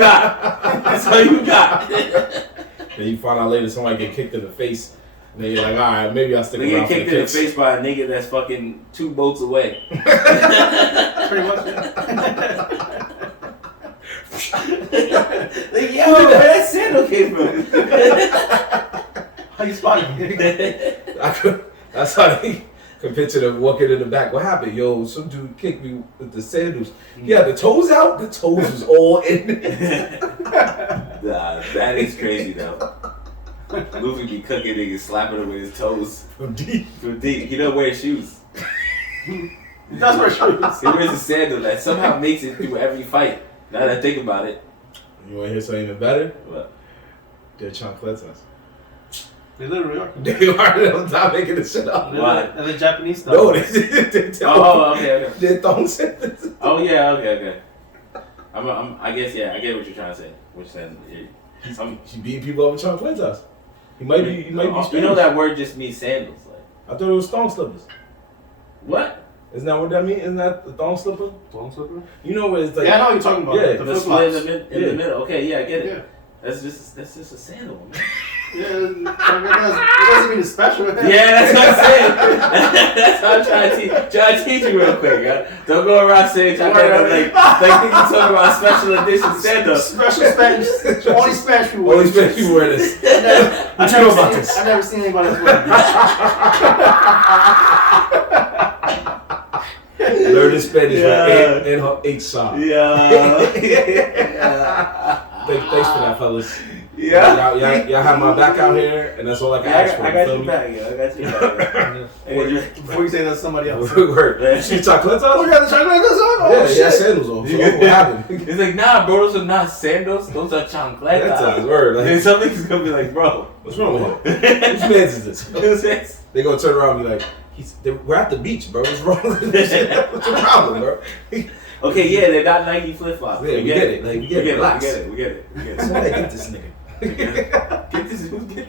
got. Then you find out later somebody get kicked in the face. And then you're like, all right, maybe I'll stick they around get for kicked the in the kicks. face by a nigga that's fucking 2 boats away. Pretty much. Like, yo, where that sandal came from? How you spotting me? That's how they could picture them walking in the back. What happened? Yo, some dude kicked me with the sandals. Yeah, the toes out? The toes was all in. Nah, that is crazy though. Luffy be cooking niggas, slapping him with his toes. From deep. He don't wear shoes. That's for sure. He wears a sandal that somehow makes it through every fight. Now that I think about it. You want to hear something even better? What? They're chancletas. They literally are. They are. I'm not making this shit up. Why? And the Japanese stuff. No, they Oh, okay. They're thongs. Oh, yeah, okay. I guess, yeah, I get what you're trying to say. Which then, She beating people up with chancletas. He might be Spanish. You know that word just means sandals. Like, I thought it was thong slippers. what? Isn't that what that means? Isn't that the thong slipper? Thong slipper? You know what it's like? Yeah, I know what you're talking about. Yeah, the The flip split flops. in the middle. Okay, yeah, I get it. Yeah. That's just a sandal, man. Yeah, it doesn't mean it's special. Yeah, that's what I'm saying. That's what I'm trying to teach you real quick. Don't go around saying like think you talking about special edition stand-up. Special Spanish. Only Spanish people. Only Spanish people wear this. What you know about this? I've never seen anybody else wear it. Learning Spanish with in her H side. Yeah. Thanks for that, fellas. Yeah. Y'all have my back out here, and that's all I can ask for. I got you back, I got you back. Before you say that's somebody else. Word. You see chocolate on? You got the chocolate on? Oh, shit. Yeah, sandals on. So what happened? It's like, nah, bro, those are not sandals. Those are chancletas. Word. And somebody's gonna be like, bro, what's wrong with him? Which man's is this? They gonna turn around and be like, we're at the beach, bro. What's wrong with this shit? What's your problem, bro? Okay, yeah, they're not Nike flip flops. Yeah, we get it. Like, we get it. We get it. Somebody get this nigga. Get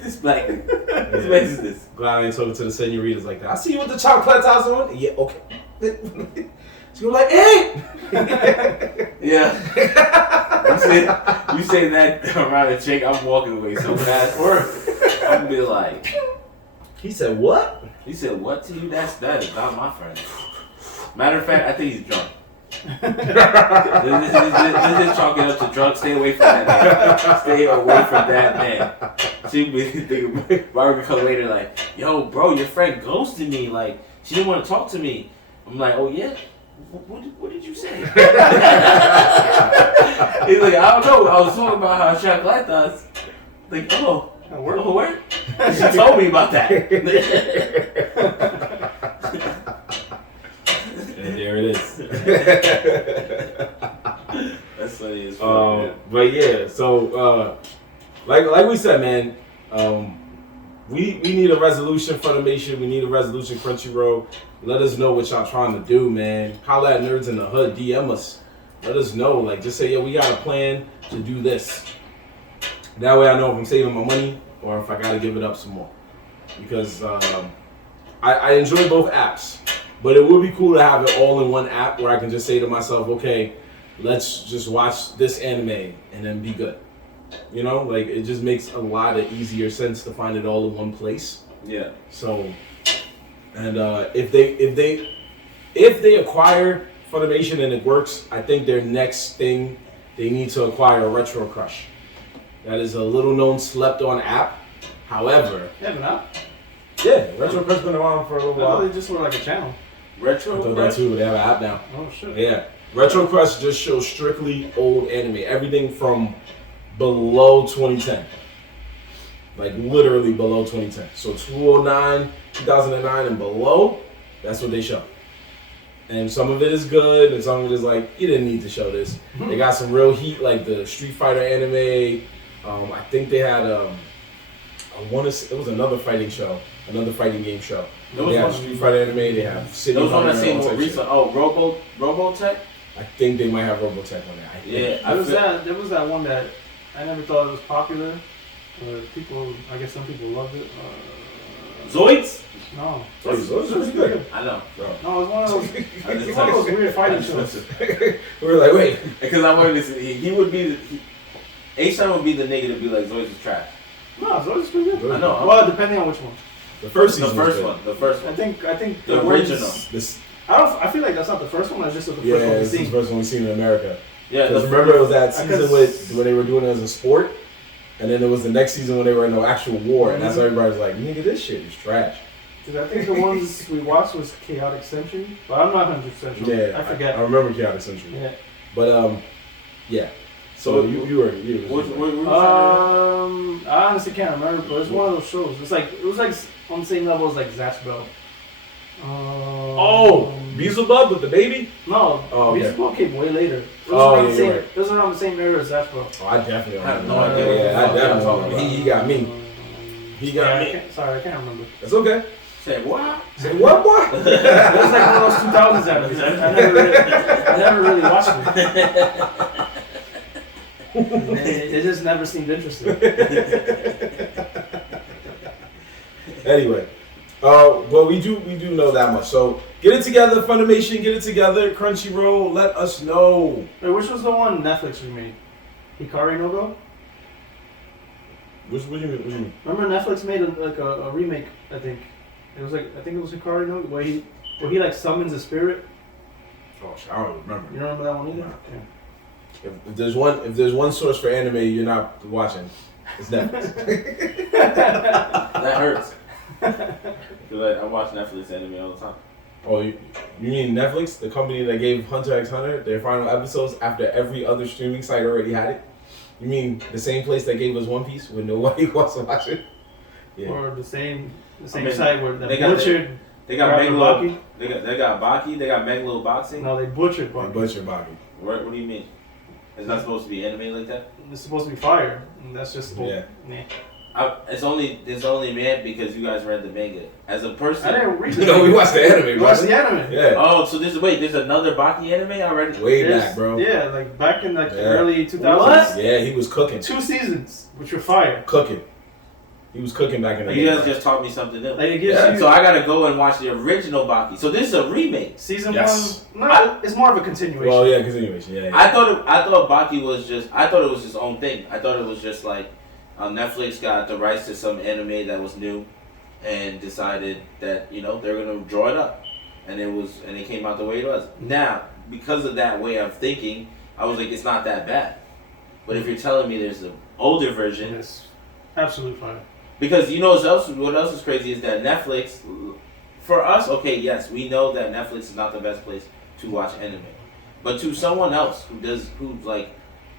this black nigga. Whose man's is this? Glad I ain't talking to the senoritas like that. I see you with the chocolate house on. Yeah, okay. She was like, hey! Yeah. You say that around a chick, I'm walking away so fast. I'm gonna be like, he said what? He said what to you? That is not my friend. Matter of fact, I think he's drunk. This is chalking up to drunk. Stay away from that man. Stay away from that man. She be thinking, Barbara come later like, yo, bro, your friend ghosted me. Like, she didn't want to talk to me. I'm like, oh yeah? What did you say? He's like, I don't know. I was talking about how chocolate does. Like, where? She told me about that. And there it is. That's funny as fuck. But yeah, so like we said, man, we need a resolution, Funimation. We need a resolution, Crunchyroll. Let us know what y'all trying to do, man. Holla at Nerds in the Hood. DM us. Let us know. Like, just say, yo, we got a plan to do this. That way I know if I'm saving my money or if I got to give it up some more. Because I enjoy both apps. But it would be cool to have it all in one app where I can just say to myself, okay, let's just watch this anime and then be good. You know, like it just makes a lot of easier sense to find it all in one place. Yeah. So, and if they acquire Funimation and it works, I think their next thing they need to acquire a Retro Crush. That is a little known, slept on app. However, yeah, Retro Crush been around for a little while. They just were like a channel. Retro Crush? That too, but they have an app now. Oh shit. Yeah. Retro Crush just shows strictly old anime. Everything from below 2010. Like literally below 2010. So 2009 and below, that's what they show. And some of it is good, and some of it is like, you didn't need to show this. They got some real heat, like the Street Fighter anime. I think they had, it was another fighting show, another fighting game show. They have Street Fighter anime, they have City Those Hunter. ones I seen more recent. Oh, Robotech? I think they might have Robotech on there. There was that one that I never thought it was popular. I guess some people loved it. Zoids? No. Zoids was pretty good. I know. No, it was one of those weird fighting shows. We were like, wait. Because I wanted to see, he would be, H-Time would be the nigga to be like, Zoids is trash. No, Zoids is pretty good. I know. Well, depending on which one. The first season. The first one. I think the original. I feel like that's not the first one. That's just the first one we've seen. The first one we've seen in America. Yeah. Because remember it was that season when they were doing it as a sport, and then there was the next season when they were in the actual war, and that's why everybody was like, nigga, this shit is trash. Because I think the ones we watched was Chaotic Century, but I'm not 100% sure. Yeah, I forget. I remember Chaotic Century. Yeah. But yeah. So you were. I honestly can't remember, but it's one of those shows. It was like on the same level as like Zatch Bell. Beelzebub with the baby? No, okay. Beelzebub came way later. It was around the same era as Zatch Bell. Oh, I definitely have no idea. Yeah, I definitely. He got me. He got me. I can't remember. It's okay. Say what? Say what, boy? It was like one of those 2000s animes. I never really watched it. It just never seemed interesting. Anyway, but we do know that much. So get it together, Funimation. Get it together, Crunchyroll. Let us know. Wait, which was the one Netflix remade? Hikari no Go? What do you mean? Remember Netflix made a remake? I think it was Hikari no where he like summons a spirit. Oh, I don't remember. You don't remember that one either? No. Yeah. If there's one source for anime you're not watching, it's Netflix. That hurts. Because I watch Netflix anime all the time. Oh, you mean Netflix, the company that gave Hunter x Hunter their final episodes after every other streaming site already had it? You mean the same place that gave us One Piece when nobody wants to watch it? Yeah. Or the same site where they butchered. They got Megalo. Baki. They got Baki. They got Megalo boxing. No, they butchered Like Baki. Butcher Bobby. What do you mean? It's not supposed to be anime like that. It's supposed to be fire. And that's just Yeah. Nah. It's only mad because you guys read the manga. As a person, I didn't read the No, we watched the anime, We bro. watched the anime. Yeah. Oh, so there's another Baki anime already? Way There's- back, bro. Yeah, like back in like the Yeah. early 2000s. What? Yeah, he was cooking. 2 seasons, which were fire. Cooking. He was cooking back in the You day. guys just taught me something new. Like it gives Yeah, you So I gotta go and watch the original Baki. So this is a remake. season Yes. 1. No, it's more of a continuation. Well, yeah, continuation. Yeah. I thought Baki was just. I thought it was his own thing. I thought it was just like Netflix got the rights to some anime that was new, and decided that they're gonna draw it up, and it came out the way it was. Now, because of that way of thinking, I was like, it's not that bad. But if you're telling me there's an older version, It's absolute fire. because what else is crazy is that Netflix, for us, okay, yes, we know that Netflix is not the best place to watch anime, but to someone else who's like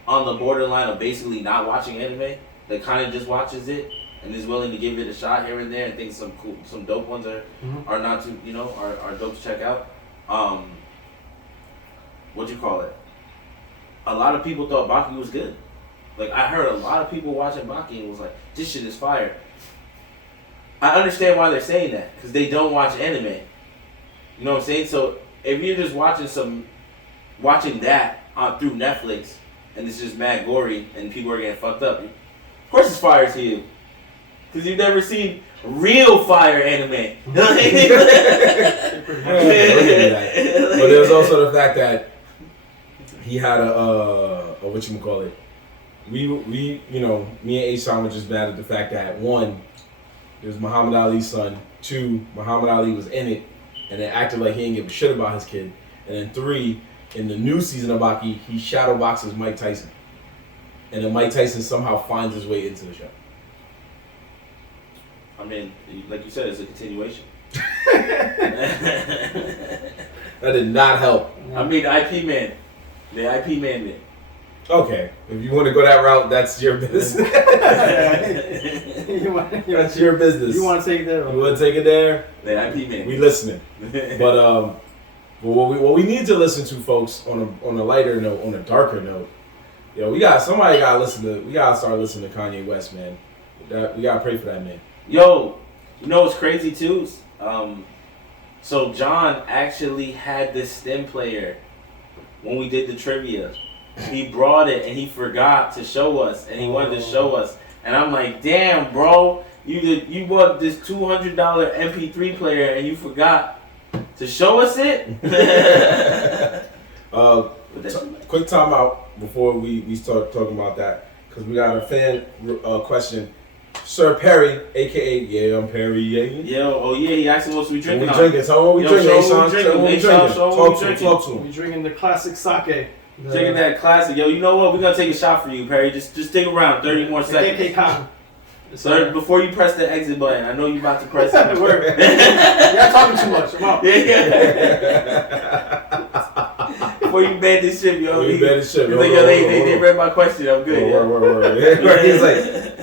on the borderline of basically not watching anime, that kind of just watches it and is willing to give it a shot here and there and thinks some dope ones are not to are dope to check out. What you call it? A lot of people thought Baki was good. Like I heard a lot of people watching Baki and was like, this shit is fire. I understand why they're saying that because they don't watch anime. You know what I'm saying? So if you're just watching that through Netflix and it's just mad gory and people are getting fucked up, of course it's fire to you because you've never seen real fire anime. But there's also the fact that he had a whatchamacallit. We me and H-Town were just mad at the fact that 1, it was Muhammad Ali's son. 2, Muhammad Ali was in it and then acted like he didn't give a shit about his kid. And then 3, in the new season of Baki, he shadow boxes Mike Tyson. And then Mike Tyson somehow finds his way into the show. I mean, like you said, it's a continuation. That did not help. I mean, IP man. The IP man did. Okay, if you want to go that route, that's your business. That's your business. You want to take it there? You want to take it there? The IP man. We listening. But what we need to listen to, folks, on a lighter note, on a darker note, we gotta start listening to Kanye West, man. We gotta pray for that man. Yo, you know what's crazy too? So John actually had this stem player when we did the trivia. He brought it and he forgot to show us, and he wanted to show us. And I'm like, damn, bro, you bought this $200 MP3 player and you forgot to show us it. Quick time out before we start talking about that, because we got a fan question. Sir Perry, aka Yeah, I'm Perry. Yo, he asked us what we drinking. We drinking. So what we drinking? Talk to him. We're drinking the classic sake. Drinking that classic. Yo, you know what? We're gonna take a shot for you, Perry. Just stick around. 30 more seconds. So before you press the exit button, I know you about to press it. You're talking too much. Come on. Before you ban this shit, yo. You ban this shit. He's like, yo, they read my question. I'm good. Word. He's like.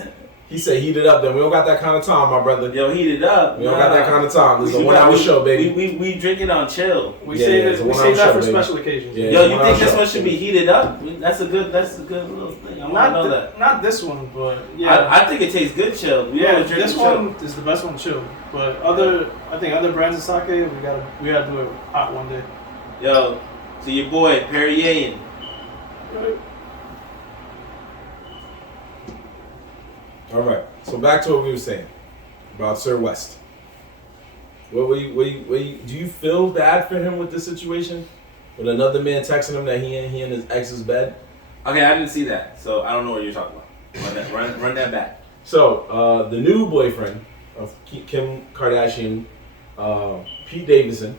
He said heat it up, then we don't got that kind of time, my brother. Yo, heat it up. We don't got that kind of time. This is a 1 hour show, baby. We drink it on chill. We save that for special occasions. Yeah, yo, you think this one should be heated up? That's a good little thing. I want to know that. Not this one, but yeah. I think it tastes good chilled. This one is the best one chilled. But I think other brands of sake, we gotta do it hot one day. Yo, to your boy Perry Yayan. All right, so back to what we were saying about Sir West. Do you feel bad for him with this situation? With another man texting him that he in his ex's bed? Okay, I didn't see that, so I don't know what you're talking about. Run that back. So, the new boyfriend of Kim Kardashian, Pete Davidson,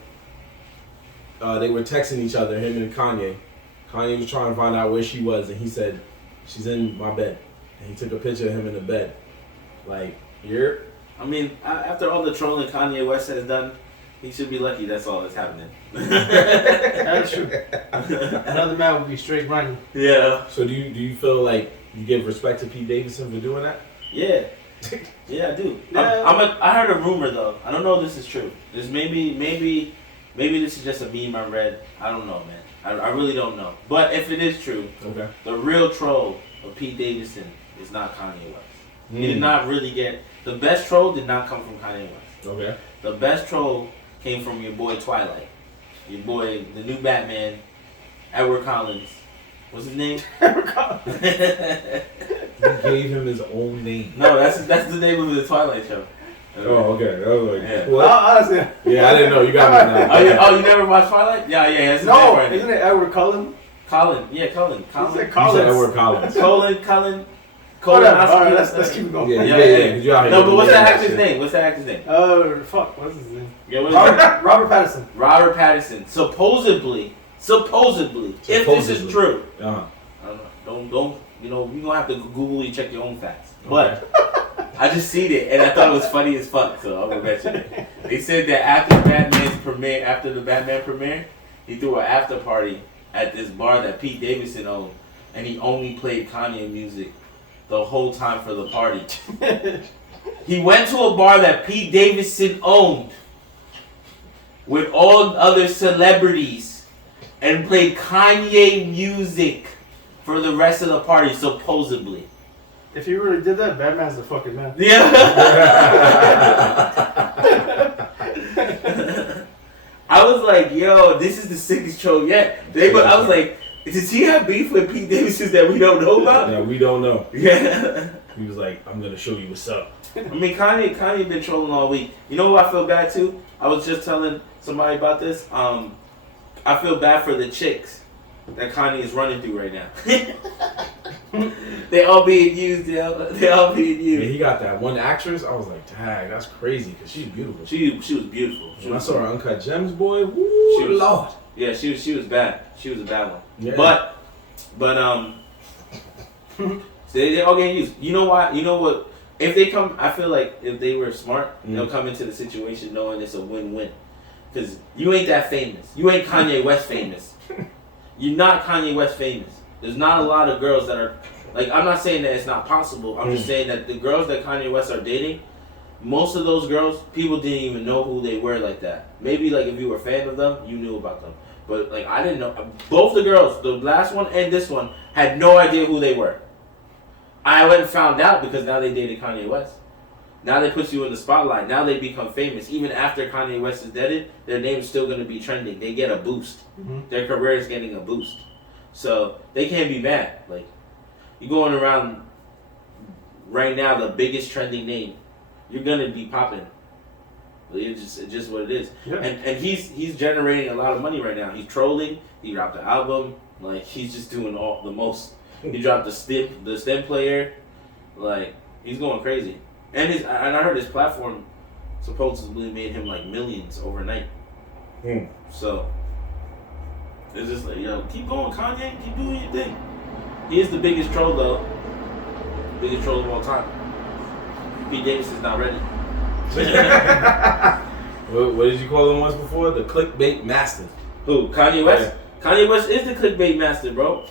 they were texting each other, him and Kanye. Kanye was trying to find out where she was, and he said, she's in my bed. And he took a picture of him in the bed. Like, here. I mean, after all the trolling Kanye West has done, he should be lucky that's all that's happening. That's true. Another man would be straight running. Yeah. So do you feel like you give respect to Pete Davidson for doing that? Yeah. Yeah, I do. Yeah. I heard a rumor though. I don't know if this is true. There's maybe this is just a meme I read. I don't know, man. I really don't know. But if it is true, Okay. the real troll of Pete Davidson is not Kanye West. He did not really get the best troll. Did not come from Kanye West. Okay. The best troll came from your boy Twilight, your boy, the new Batman, Edward Collins. What's his name? Edward Collins. You gave him his own name. No, that's the name of the Twilight show. Oh, okay. I was like, Yeah. what? Honestly. Yeah, I didn't know. You got me now. You never watched Twilight? Yeah, that's his name No, right isn't there. it Edward Cullen? Colin. Yeah, Colin. He Colin. said You Collins. said Edward Collins. Colin. Alright, let's keep going. Yeah, Yeah. yeah. You out here No, but doing what's that actor's shit. name? What's that actor's name? Fuck, what's his name? Yeah, what is it? Robert Pattinson. Robert Pattinson. Supposedly, if this is true, Uh-huh. I don't know. Don't. You gonna have to Google check your own facts. But I just seen it and I thought it was funny as fuck, so I'm gonna mention it. They said that after the Batman premiere, he threw an after party at this bar that Pete Davidson owned, and he only played Kanye music the whole time for the party. He went to a bar that Pete Davidson owned with all other celebrities and played Kanye music for the rest of the party, supposedly. If he really did that, Batman's the fucking man. Yeah. I was like, yo, this is the sickest troll yet. I was like, does he have beef with Pete Davidson that we don't know about? Yeah, we don't know. Yeah. He was like, I'm gonna show you what's up. I mean, Kanye been trolling all week. You know who I feel bad too? I was just telling somebody about this. I feel bad for the chicks that Kanye is running through right now. They all being used, yo. They all being Yeah, used. he got that one actress. I was like, dang, that's crazy because she's beautiful. She was beautiful. When I saw her Uncut Gems, boy, woo, She was- Lord. Yeah, she was bad. She was a bad one. Yeah. But they all getting used. You know why? You know what? If they come, I feel like if they were smart, they'll come into the situation knowing it's a win-win. Because you ain't that famous. You ain't Kanye West famous. You're not Kanye West famous. There's not a lot of girls that are, like, I'm not saying that it's not possible. I'm just saying that the girls that Kanye West are dating, most of those girls, people didn't even know who they were like that. Maybe, like, if you were a fan of them, you knew about them. But, like, I didn't know. Both the girls, the last one and this one, had no idea who they were. I went and found out because now they dated Kanye West. Now they put you in the spotlight. Now they become famous. Even after Kanye West is dead, their name's still going to be trending. They get a boost. Mm-hmm. Their career is getting a boost. So they can't be mad. Like, you going around right now, the biggest trending name, you're going to be popping. It's just what it is. Yeah. And he's generating a lot of money right now. He's trolling. He dropped an album. Like, he's just doing all the most. He dropped the stem player. Like, he's going crazy. And I heard his platform supposedly made him like millions overnight. So it's just like, yo, keep going, Kanye, keep doing your thing. He is the biggest troll though. Biggest troll of all time. Pete Davidson's not ready. What did you call him once before? The clickbait master. Who? Kanye West? Yeah. Kanye West is the clickbait master, bro.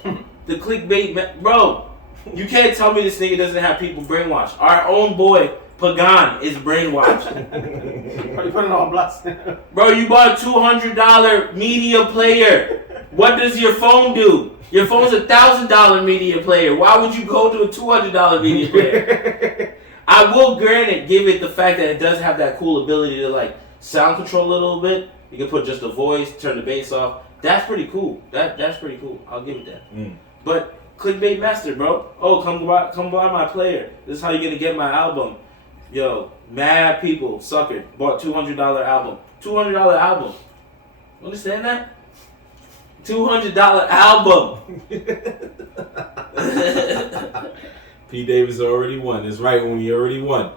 The clickbait bro. You can't tell me this nigga doesn't have people brainwashed. Our own boy, Pagan, is brainwashed. Are you putting it on blast? Bro, you bought a $200 media player. What does your phone do? Your phone's a $1,000 media player. Why would you go to a $200 media player? I will give it the fact that it does have that cool ability to like sound control a little bit. You can put just a voice, turn the bass off. That's pretty cool. That's pretty cool. I'll give it that. But clickbait master, bro. Oh, come buy my player. This is how you're gonna get my album. Yo, mad people, sucker, bought $200 album. $200 album. Understand that? $200 album. P. Davis already won. That's right, when he already won.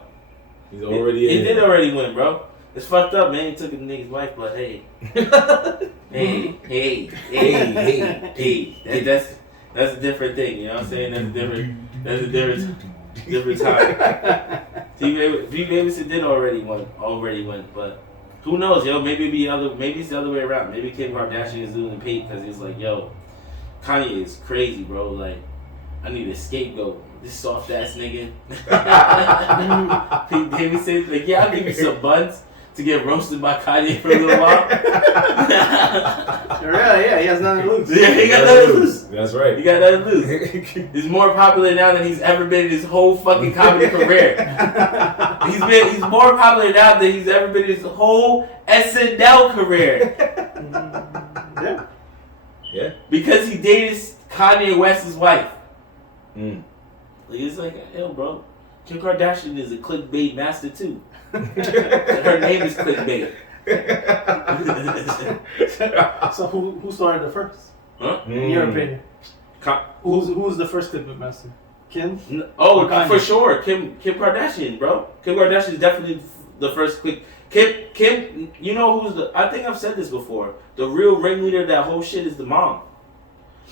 He's already He did already win, bro. It's fucked up, man. He took a nigga's wife, but hey. hey. That's a different thing, you know what I'm saying? That's a different time. P. Davidson did already win, but who knows, yo? Maybe it's the other way around. Maybe Kim Kardashian is losing Pete because he's like, yo, Kanye is crazy, bro. Like, I need a scapegoat. This soft ass nigga. Pete Davidson, like, yeah, I'll give you some buns to get roasted by Kanye for a little while. Yeah, he has nothing to lose. Yeah, he got nothing to lose. That's right. He got nothing to lose. He's more popular now than he's ever been in his whole fucking comedy career. He's more popular now than he's ever been in his whole SNL career. Yeah. Because he dated Kanye West's wife. It's like, hell, bro. Kim Kardashian is a clickbait master too. Her name is clickbait. So who started the first? Huh? In your opinion, who's the first clickbait master? Kim? Oh, for sure, Kim Kardashian, bro. Kim Kardashian is definitely the first click. Kim, you know who's the? I think I've said this before. The real ringleader of that whole shit is the mom.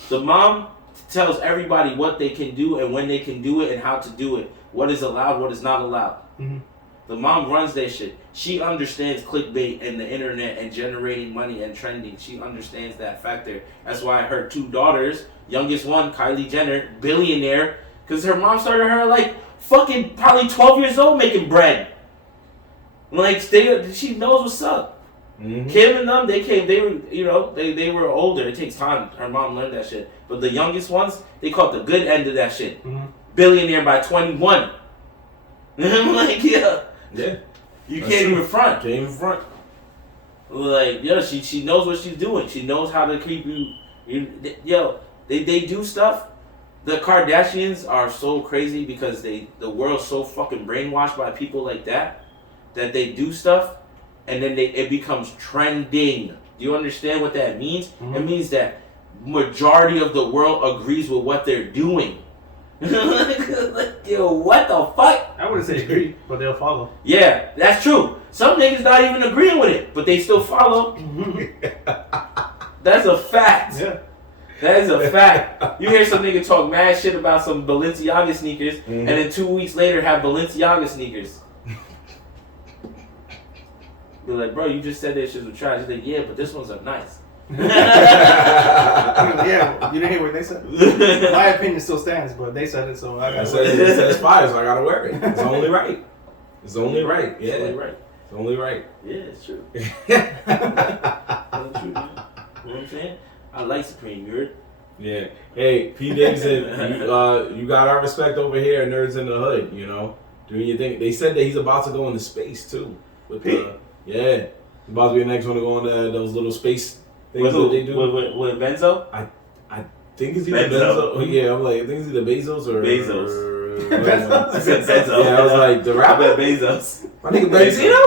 The mom tells everybody what they can do and when they can do it and how to do it. What is allowed, what is not allowed. Mm-hmm. The mom runs that shit. She understands clickbait and the internet and generating money and trending. She understands that factor. That's why her two daughters, youngest one, Kylie Jenner, billionaire, because her mom started her like fucking probably 12 years old making bread. Like, she knows what's up. Mm-hmm. Kim and them, they were older. It takes time. Her mom learned that shit. But the youngest ones, they caught the good end of that shit. Mm-hmm. Billionaire by 21. I'm like, yeah. You can't even front. Can't even front. Like, yo, she knows what she's doing. She knows how to keep you. They do stuff. The Kardashians are so crazy because the world's so fucking brainwashed by people like that they do stuff and then it becomes trending. Do you understand what that means? Mm-hmm. It means that majority of the world agrees with what they're doing. Like, yo, what the fuck? I wouldn't say agree, but they'll follow. Yeah, that's true. Some niggas not even agreeing with it, but they still follow. That's a fact. Yeah. That is a fact. You hear some nigga talk mad shit about some Balenciaga sneakers, and then 2 weeks later have Balenciaga sneakers. Be like, bro, you just said that shit was trash. He's like, yeah, but this ones are nice. Yeah, you didn't hear what they said. My opinion still stands, but they said it, so I gotta wear it. It says fire, so I gotta wear it. It's only right. It's only right. Yeah. It's only right. It's only right. Yeah, it's true. That's true, man. You know what I'm saying? I like Supreme, you heard? Yeah. Hey, P. Davidson, you got our respect over here at Nerds in the Hood, you know? Doing your thing. They said that he's about to go into space, too. With Pete? Yeah. He's about to be the next one to go into those little space things that they do. With Benzo? I think it's either Benzo. Yeah, I'm like, I think it's either Bezos or... Bezos. I said Benzo. Yeah, I was like, the rapper? Bezos. My nigga Benzino?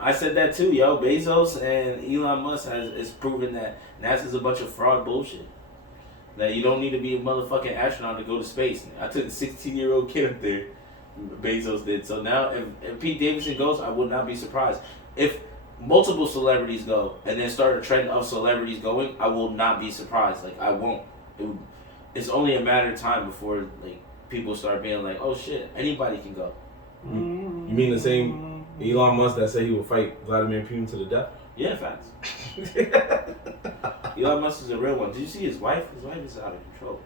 I said that too, yo. Bezos and Elon Musk is proven that NASA's a bunch of fraud bullshit. That you don't need to be a motherfucking astronaut to go to space. I took a 16-year-old kid up there. Bezos did. So now, if Pete Davidson goes, I would not be surprised. If multiple celebrities go and then start a trend of celebrities going, I will not be surprised. Like, I won't. It's only a matter of time before like people start being like, oh shit, anybody can go. You mean the same Elon Musk that said he would fight Vladimir Putin to the death? Yeah, facts. Elon Musk is a real one. Did you see his wife? His wife is out of control.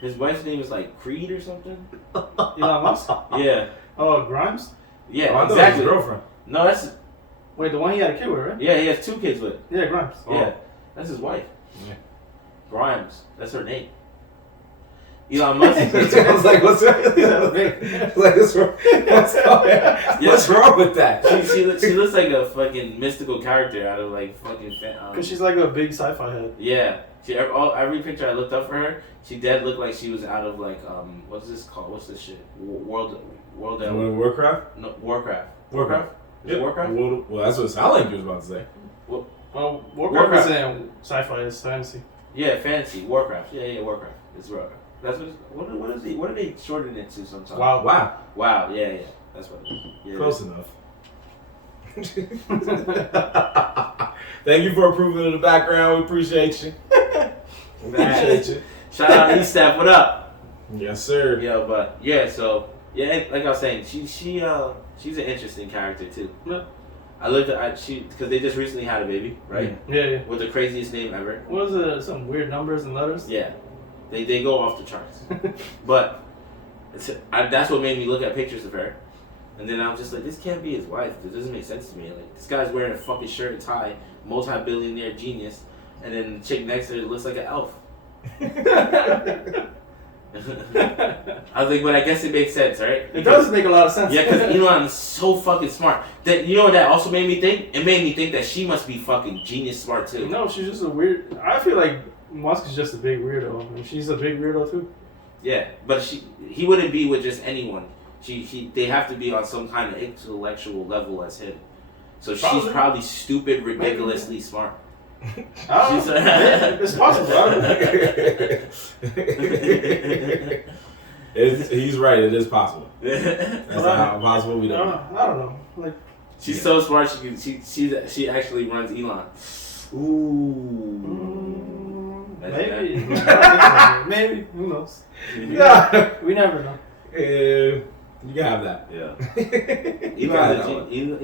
His wife's name is like Creed or something. Elon Musk? Yeah. Oh, Grimes? Yeah, I exactly. thought it was his girlfriend. No, that's... Wait, the one he had a kid with, right? Yeah, he has 2 kids with. Yeah, Grimes. Yeah, that's his wife. Yeah. Grimes. That's her name. Elon Musk. I was like, what's wrong with that? She looks like a fucking mystical character out of like fucking... Because she's like a big sci-fi head. Yeah. Every picture I looked up for her, she did look like she was out of like what's this called? What's this shit? Warcraft? No, Warcraft. Warcraft? Yeah. Warcraft? Well, that's what it sounded like you was about to say. Warcraft is sci-fi, it's fantasy. Yeah, fantasy. Warcraft. Yeah, Warcraft. It's Warcraft. That's what is he? What are they shortening it to sometimes? Wow. Wow. Yeah. That's what it is. Yeah, Close enough. Thank you for approving of the background. We appreciate you. Shout out to Steph. What up? Yes, sir. Yeah, but yeah. So yeah, like I was saying, she's an interesting character too. Yeah. I looked at because they just recently had a baby, right? Yeah. With the craziest name ever. What was it? Some weird numbers and letters? Yeah, they go off the charts. But that's what made me look at pictures of her, and then I was just like, this can't be his wife. This doesn't make sense to me. Like, this guy's wearing a fucking shirt and tie, multi-billionaire genius, and then the chick next to her looks like an elf. I was like, but I guess it makes sense, right? It does make a lot of sense. Yeah, because Elon is so fucking smart. That, you know what that also made me think? It made me think that she must be fucking genius smart too. No, she's just a weird. I feel like Musk is just a big weirdo, and she's a big weirdo too. Yeah, but he wouldn't be with just anyone. They have to be on some kind of intellectual level as him. So she's probably stupid, ridiculously smart. I don't know. It's possible. He's right. It is possible. That's not how possible we don't. I don't know. Like, she's so smart. She actually runs Elon. Ooh. Maybe. Maybe. Who knows? Yeah. We never know. You can have that. Yeah.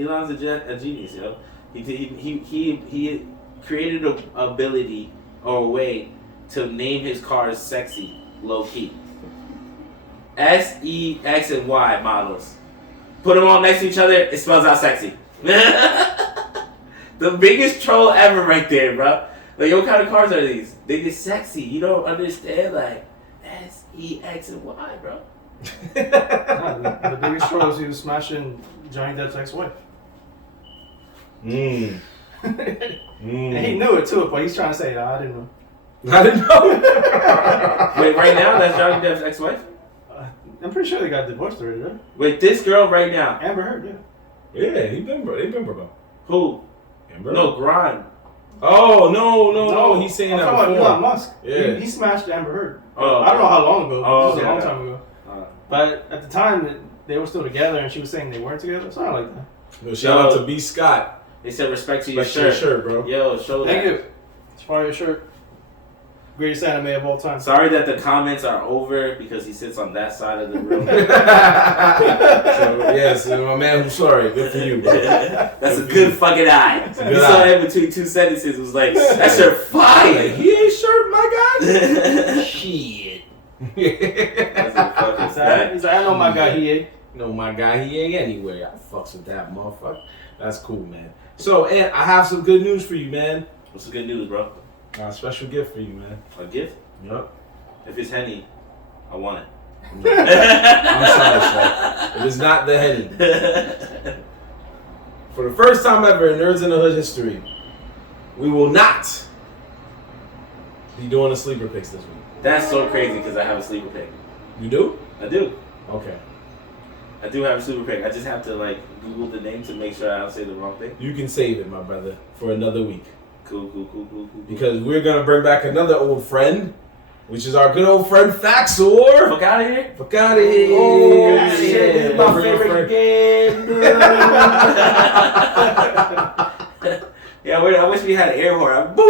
Elon's a genius, yo. He created an ability or a way to name his cars sexy, low key. S, E, X, and Y models. Put them all next to each other, it spells out sexy. The biggest troll ever right there, bro. Like, what kind of cars are these? They get sexy. You don't understand, like, S, E, X, and Y, bro. The biggest troll is he was smashing Johnny Depp's ex-wife. And he knew it too, but he's trying to say, I didn't know. I didn't know. Wait, right now, that's Johnny Depp's ex-wife? I'm pretty sure they got divorced already, right? Wait, this girl right now. Amber Heard, yeah. Yeah, they've been broke. Who? Amber? No, Grime. Oh, no. He's saying that before. Elon Musk. Yeah. He smashed Amber Heard. Oh, I don't know how long ago. Oh, This was a long time ago. But at the time, they were still together, and she was saying they weren't together. Something like that. Well, shout out to B. Scott. They said respect to your Respect shirt. your shirt, bro. Yo, show that. Thank you. It's part of your shirt. Greatest anime of all time. Sorry that the comments are over because he sits on that side of the room. Yes, my man who's sorry. Good for you, bro. That's a good fucking eye. You saw that between two sentences. Was like, that shirt fire. Like, he ain't shirt, my guy. Shit. That's a fucking He's like, I know my guy, he ain't. No, my guy, he ain't anywhere. I fucks with that motherfucker. That's cool, man. So, and I have some good news for you, man. What's the good news, bro? A special gift for you, man. A gift? Yup. If it's Henny, I want it. I'm sorry, sir. It is not the Henny. For the first time ever in Nerds in the Hood history, we will not be doing the sleeper picks this week. That's so crazy because I have a sleeper pick. You do? I do. Okay. I do have a sleeper pick. I just have to like Google the name to make sure I don't say the wrong thing. You can save it, my brother, for another week. Cool. Because we're going to bring back another old friend, which is our good old friend Faxor. Fuck out of here. Fuck out of here. Oh, yeah, shit. This is my favorite game. Yeah, I wish we had an air horn. Boo.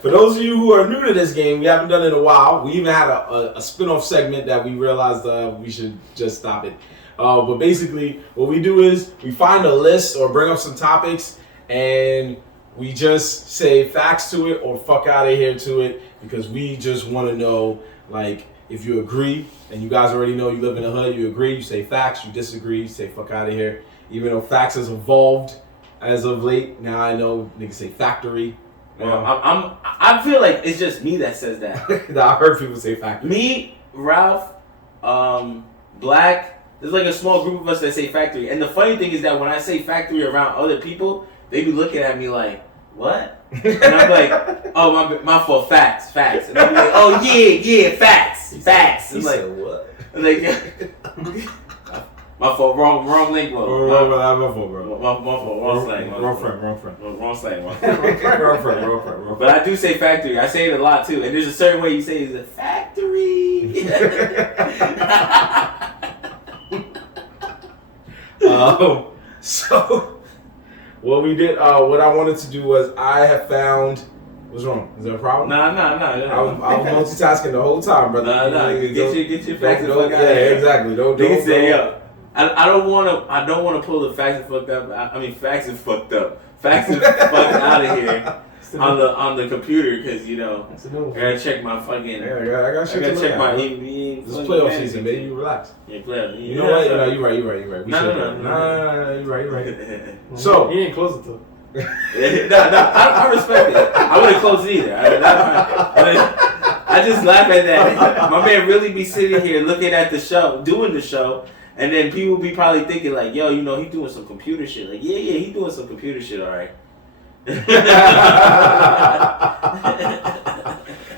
For those of you who are new to this game, we haven't done it in a while. We even had a spin-off segment that we realized we should just stop it. But basically, what we do is we find a list or bring up some topics, and we just say facts to it or fuck out of here to it, because we just want to know, like, if you agree, and you guys already know you live in the hood, you agree, you say facts, you disagree, you say fuck out of here. Even though facts has evolved as of late, now I know niggas say factory. Well, I feel like it's just me that says that. I heard people say factory. Me, Ralph, Black. There's like a small group of us that say factory. And the funny thing is that when I say factory around other people, they be looking at me like, what? And I'm like, oh, my fault, facts. And I'm like, oh, yeah, facts. I'm like, what? I'm like, My fault. Wrong link, bro. My fault, bro. My fault. Wrong slang. Wrong friend. Wrong slang. Wrong friend. But I do say factory. I say it a lot too. And there's a certain way you say it's a factory. So what we did, what I wanted to do was I have found. What's wrong? Is there a problem? Nah. I was multitasking the whole time, brother. Nah. Get your facts the fuck out of here. here. Exactly. Don't say, yo. I don't want to pull the facts and fucked up. I mean, facts is fucked up. Facts is fucked out of here on the computer because I gotta check my fucking. Yeah, I gotta check my. This is playoff season, baby. You relax. Yeah, playoff. You know what? You're right. No. You're right. So he didn't close it though. I respect it. I wouldn't close it either. I just laugh at that. My man really be sitting here looking at the show, doing the show, and then people be probably thinking like, yo, he doing some computer shit. Like, yeah, he doing some computer shit, all right.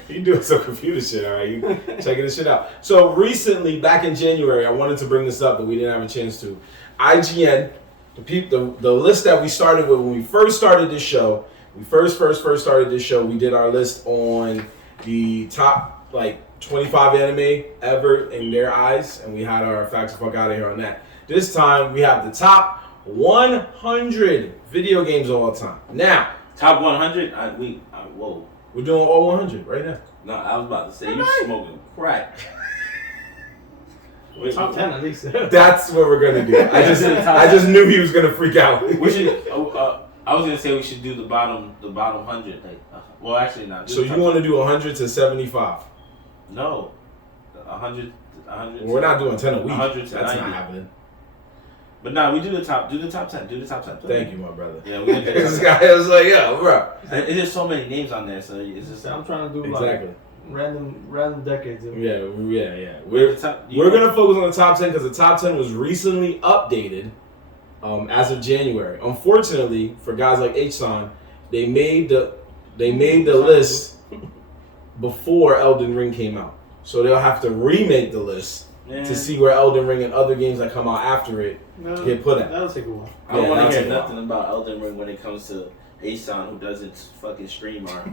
You doing some computer shit, all right? You checking this shit out. So recently, back in January, I wanted to bring this up, but we didn't have a chance to. IGN. The list that we started with when we first started this show, we first started this show, we did our list on the top 25 anime ever in their eyes, and we had our facts the fuck out of here on that. This time we have the top 100 video games of all time. Now, top 100? Whoa. We're doing all 100 right now. No, I was about to say you smoking crack. Top 10 at least. That's what we're gonna do. I just knew he was gonna freak out. We should. I was gonna say we should do the bottom 100. Well, actually not. So you want to do 100 to 75? No, 100. We're not doing 10 a week. 100 to That's 90. not happening. But nah, we do the top 10. Do the top 10. Thank you, my brother. Yeah, we do this guy was like, yo, bro. It's just so many names on there, so it's just. I'm trying to do exactly. Random decades. Yeah. We're gonna focus on the top 10 because the top 10 was recently updated, as of January. Unfortunately, for guys like H-San, they made the list before Elden Ring came out, so they'll have to remake the list to see where Elden Ring and other games that come out after it get put at. That'll take a while. I don't want to hear nothing about Elden Ring when it comes to Asan, who doesn't fucking stream our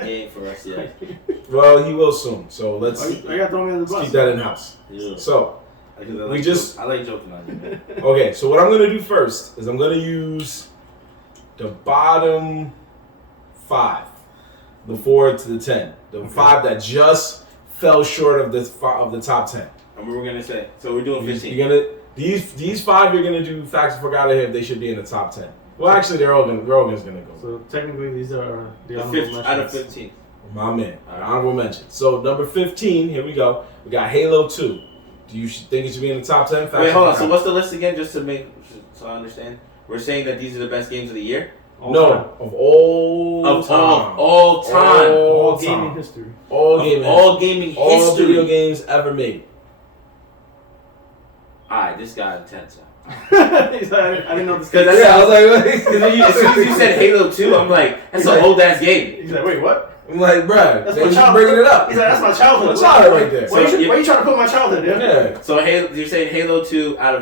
game for us yet. Well, he will soon. So let's I got thrown in the bus. keep that in house. Yeah. So I like joking on you, man. Okay, so what I'm gonna do first is I'm gonna use the bottom 5, the 4 to the 10, the 5 that just fell short of the top 10. And what we're gonna say? So we're doing 15. You're gonna these 5 you're gonna do facts for out of here. They should be in the top 10. Well, actually, they're all gonna go. So technically, these are the honorable mentions. Out of 15. My man, honorable mention. So number 15, here we go. We got Halo 2. Do you think it should be in the top 10? Wait, hold on. So what's the list again? Just so I understand. We're saying that these are the best games of the year. Of all time. All gaming history. All video games ever made. Alright, this guy intense. He's like, I didn't know this. I was like, as soon as you said Halo 2, I'm like, that's an old ass game. He's like, wait, what? I'm like, bruh, that's my childhood. Bringing it up. He's like, that's my childhood. My childhood right there. Why are you trying to put my childhood in? Yeah. So you're saying Halo 2 out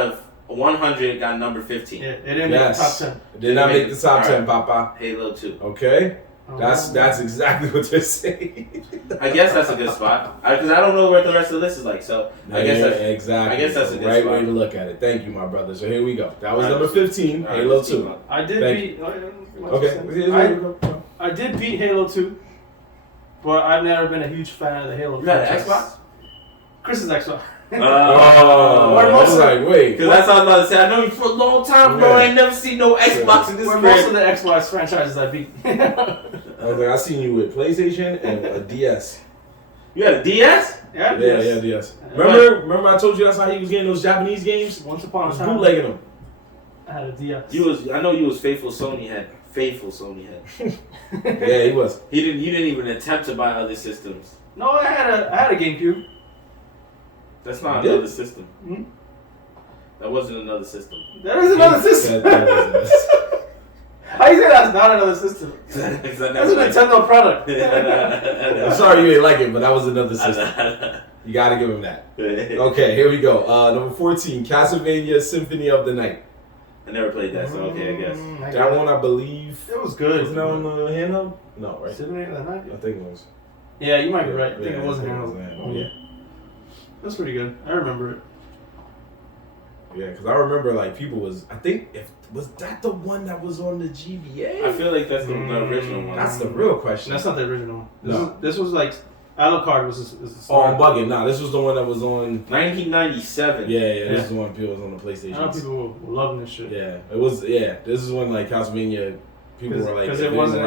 of 100 got number 15. Yeah, it didn't make the top 10. It did not make the top 10, Papa. Halo 2. Okay. That's exactly what they're saying. I guess that's a good spot. Because I don't know what the rest of the list is like. So I guess that's exactly. I guess that's a good right spot. way to look at it. Thank you, my brother. So here we go. That was number 15, Halo 2. I did beat. Okay. I did beat Halo 2, but I've never been a huge fan of the Halo. You got an Xbox? Chris's Xbox. I was like, wait. Because that's what I was about to say. I know you for a long time, bro. I ain't never seen no Xbox in this crib. Most of the Xbox franchises I beat. I was like, I seen you with PlayStation and a DS. You had a DS? Yeah, DS. Remember I told you that's how he was getting those Japanese games? Once upon a time. Bootlegging them. I had a DS. I know you was faithful Sony head. Yeah, he was. You didn't even attempt to buy other systems. No, I had a GameCube. That's not another system. Hmm? That wasn't another system. That is another system. How you say that's not another system? That's a Nintendo product. I'm sorry you didn't like it, but that was another system. You gotta give him that. Okay, here we go. Number 14, Castlevania Symphony of the Night. I never played that, so okay, I guess. That one, I believe. It was good. Wasn't that on the handheld? No, right? Symphony of the Night? I think it was. Yeah, you might be right. I think it wasn't it handheld. handheld. Yeah. That's pretty good. I remember it. Yeah, because I remember like people was. I think was that the one that was on the GBA? I feel like that's the original one. That's the real question. That's not the original. No. This was like Alucard was the Oh, start. I'm bugging. Nah, this was the one that was on. 1997. Yeah, this is the one people was on the PlayStation. I know people were loving this shit. Yeah, it was. Yeah, this is when like Castlevania people were like because it wasn't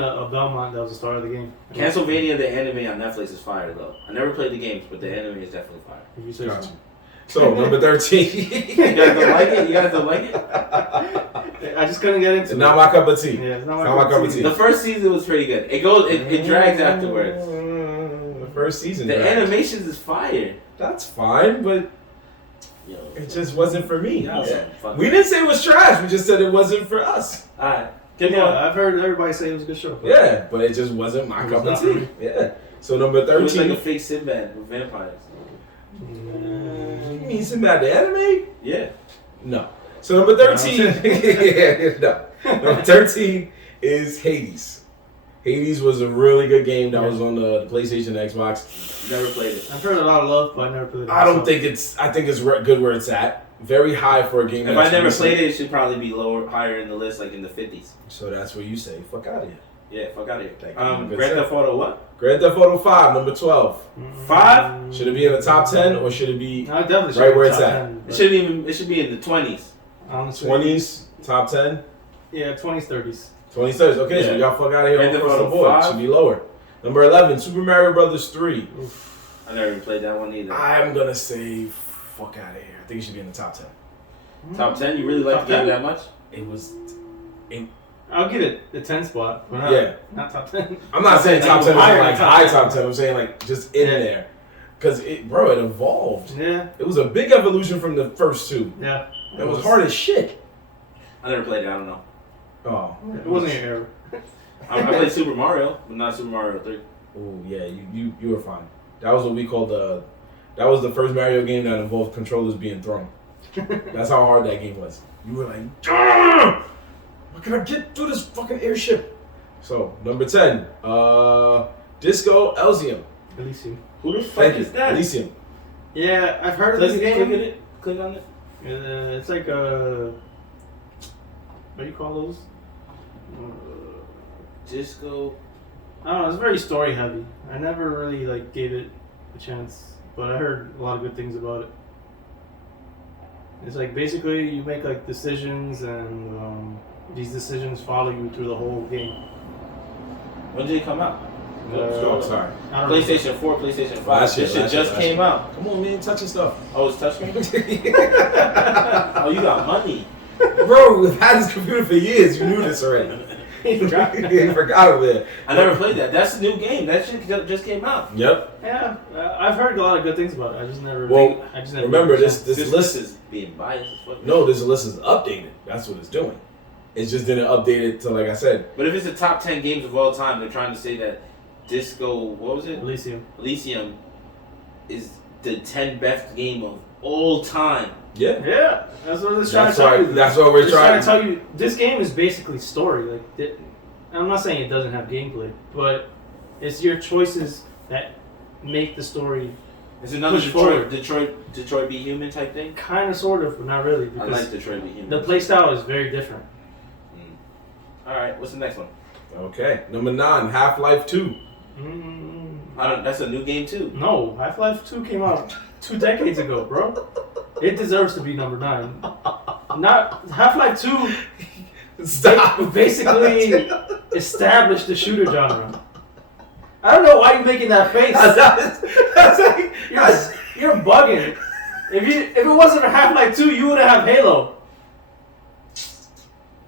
a Belmont that was the start of the game. Castlevania the anime on Netflix is fire though. I never played the games, but the anime is definitely fire. If you say Gotcha. so. So number 13. You guys don't like it? You guys don't like it? I just couldn't get into It's it. not my cup of tea. Yeah, it's not Not my cup of tea. The first season was pretty good. It drags afterwards. The first season. The dragged. animations is fire. That's fine, but Yo, it just wasn't for me. y'all some fucking- We didn't say it was trash. We just said it wasn't for us. Alright. Keep Yeah, going. I've heard everybody say it was a good show. But Yeah, but it just wasn't my It cup was of not for tea. me. Yeah. So number It was 13. like a fake Sinbad with vampires. You mean Sinbad the anime? Yeah. No. So number 13. Yeah, no. Number 13 is Hades. Hades was a really good game that was on the PlayStation and Xbox. Never played it. I've heard a lot of love, but I never played it. I don't myself. think it's. I think it's good where it's at. Very high for a game. If that's I never recent. played it, it should probably be higher in the list, like in the 50s. So that's where you say, "Fuck out of here." Yeah, fuck out of here. Thank you. Good Grand stuff. Theft Auto what? Grand Theft Auto 5, number 12. 5? Should it be in the top 10 or should it be No, it definitely should right be where top it's at? 10, It should be in the 20s. honestly. 20s, top 10, Yeah, 20s, 30s. 20s, 30s? Okay, so Yeah. we got fuck out of here Grand Theft across the Auto board. 5. Should be lower. Number 11, Super Mario Brothers 3. I never even played that one either. I'm gonna say fuck out of here. I think it should be in the top 10. Top 10? You really like Top the game 10? that much? It was. I'll give it the 10 spot, but not top 10. I'm not saying top 10 is Higher like than high top 10. top 10. I'm saying like just in there. Because it evolved. Yeah, It was a big evolution from the first two. yeah. It was hard as shit. I never played it, I don't know. Oh. It wasn't your era. I played Super Mario, but not Super Mario 3. Oh yeah, you were fine. That was what we called that was the first Mario game that involved controllers being thrown. That's how hard that game was. You were like, "Argh! What can I get through this fucking airship?" So number 10, Disco Elysium. Elysium. Who the fuck Thank is you, that? Elysium. Yeah, I've heard of this Click game. it. Click on it. It's like a. What do you call those? Disco. I don't know. It's very story heavy. I never really like gave it a chance, but I heard a lot of good things about it. It's like basically you make like decisions, and these decisions follow you through the whole game. When did it come out? Oh, sorry. I don't know. PlayStation 4, PlayStation 5. Last year, This shit last year, just last came year. out. Come on, man, touching stuff. Oh, it's touchscreen? Oh, you got money. Bro, we've had this computer for years. You knew this already. You forgot. You forgot of it. I never played that. That's a new game. That shit just came out. Yep. Yeah, I've heard a lot of good things about it. I just never. Well, I just never remember gave it a this chance. list is being biased as fuck. No, this list is updated. That's what it's doing. It just didn't update it to, like I said. But if it's the top 10 games of all time, they're trying to say that Disco, what was it? Elysium. Elysium is the 10 best game of all time. Yeah. Yeah, that's what they're trying That's to tell right. you. That's what we're They're trying to tell you. This game is basically story. Like, I'm not saying it doesn't have gameplay, but it's your choices that make the story It's another push forward. Detroit Be Human type thing. Kind of, sort of, but not really. I Because like Detroit Be Human. the play style is very different. Alright, what's the next one? Okay. Number 9, Half-Life 2. That's a new game too. No, Half-Life 2 came out 2 decades ago, bro. It deserves to be number 9. Not Half-Life 2. Stop. Basically established the shooter genre. I don't know why you're making that face. You're bugging. If it wasn't for Half-Life 2, you would have Halo.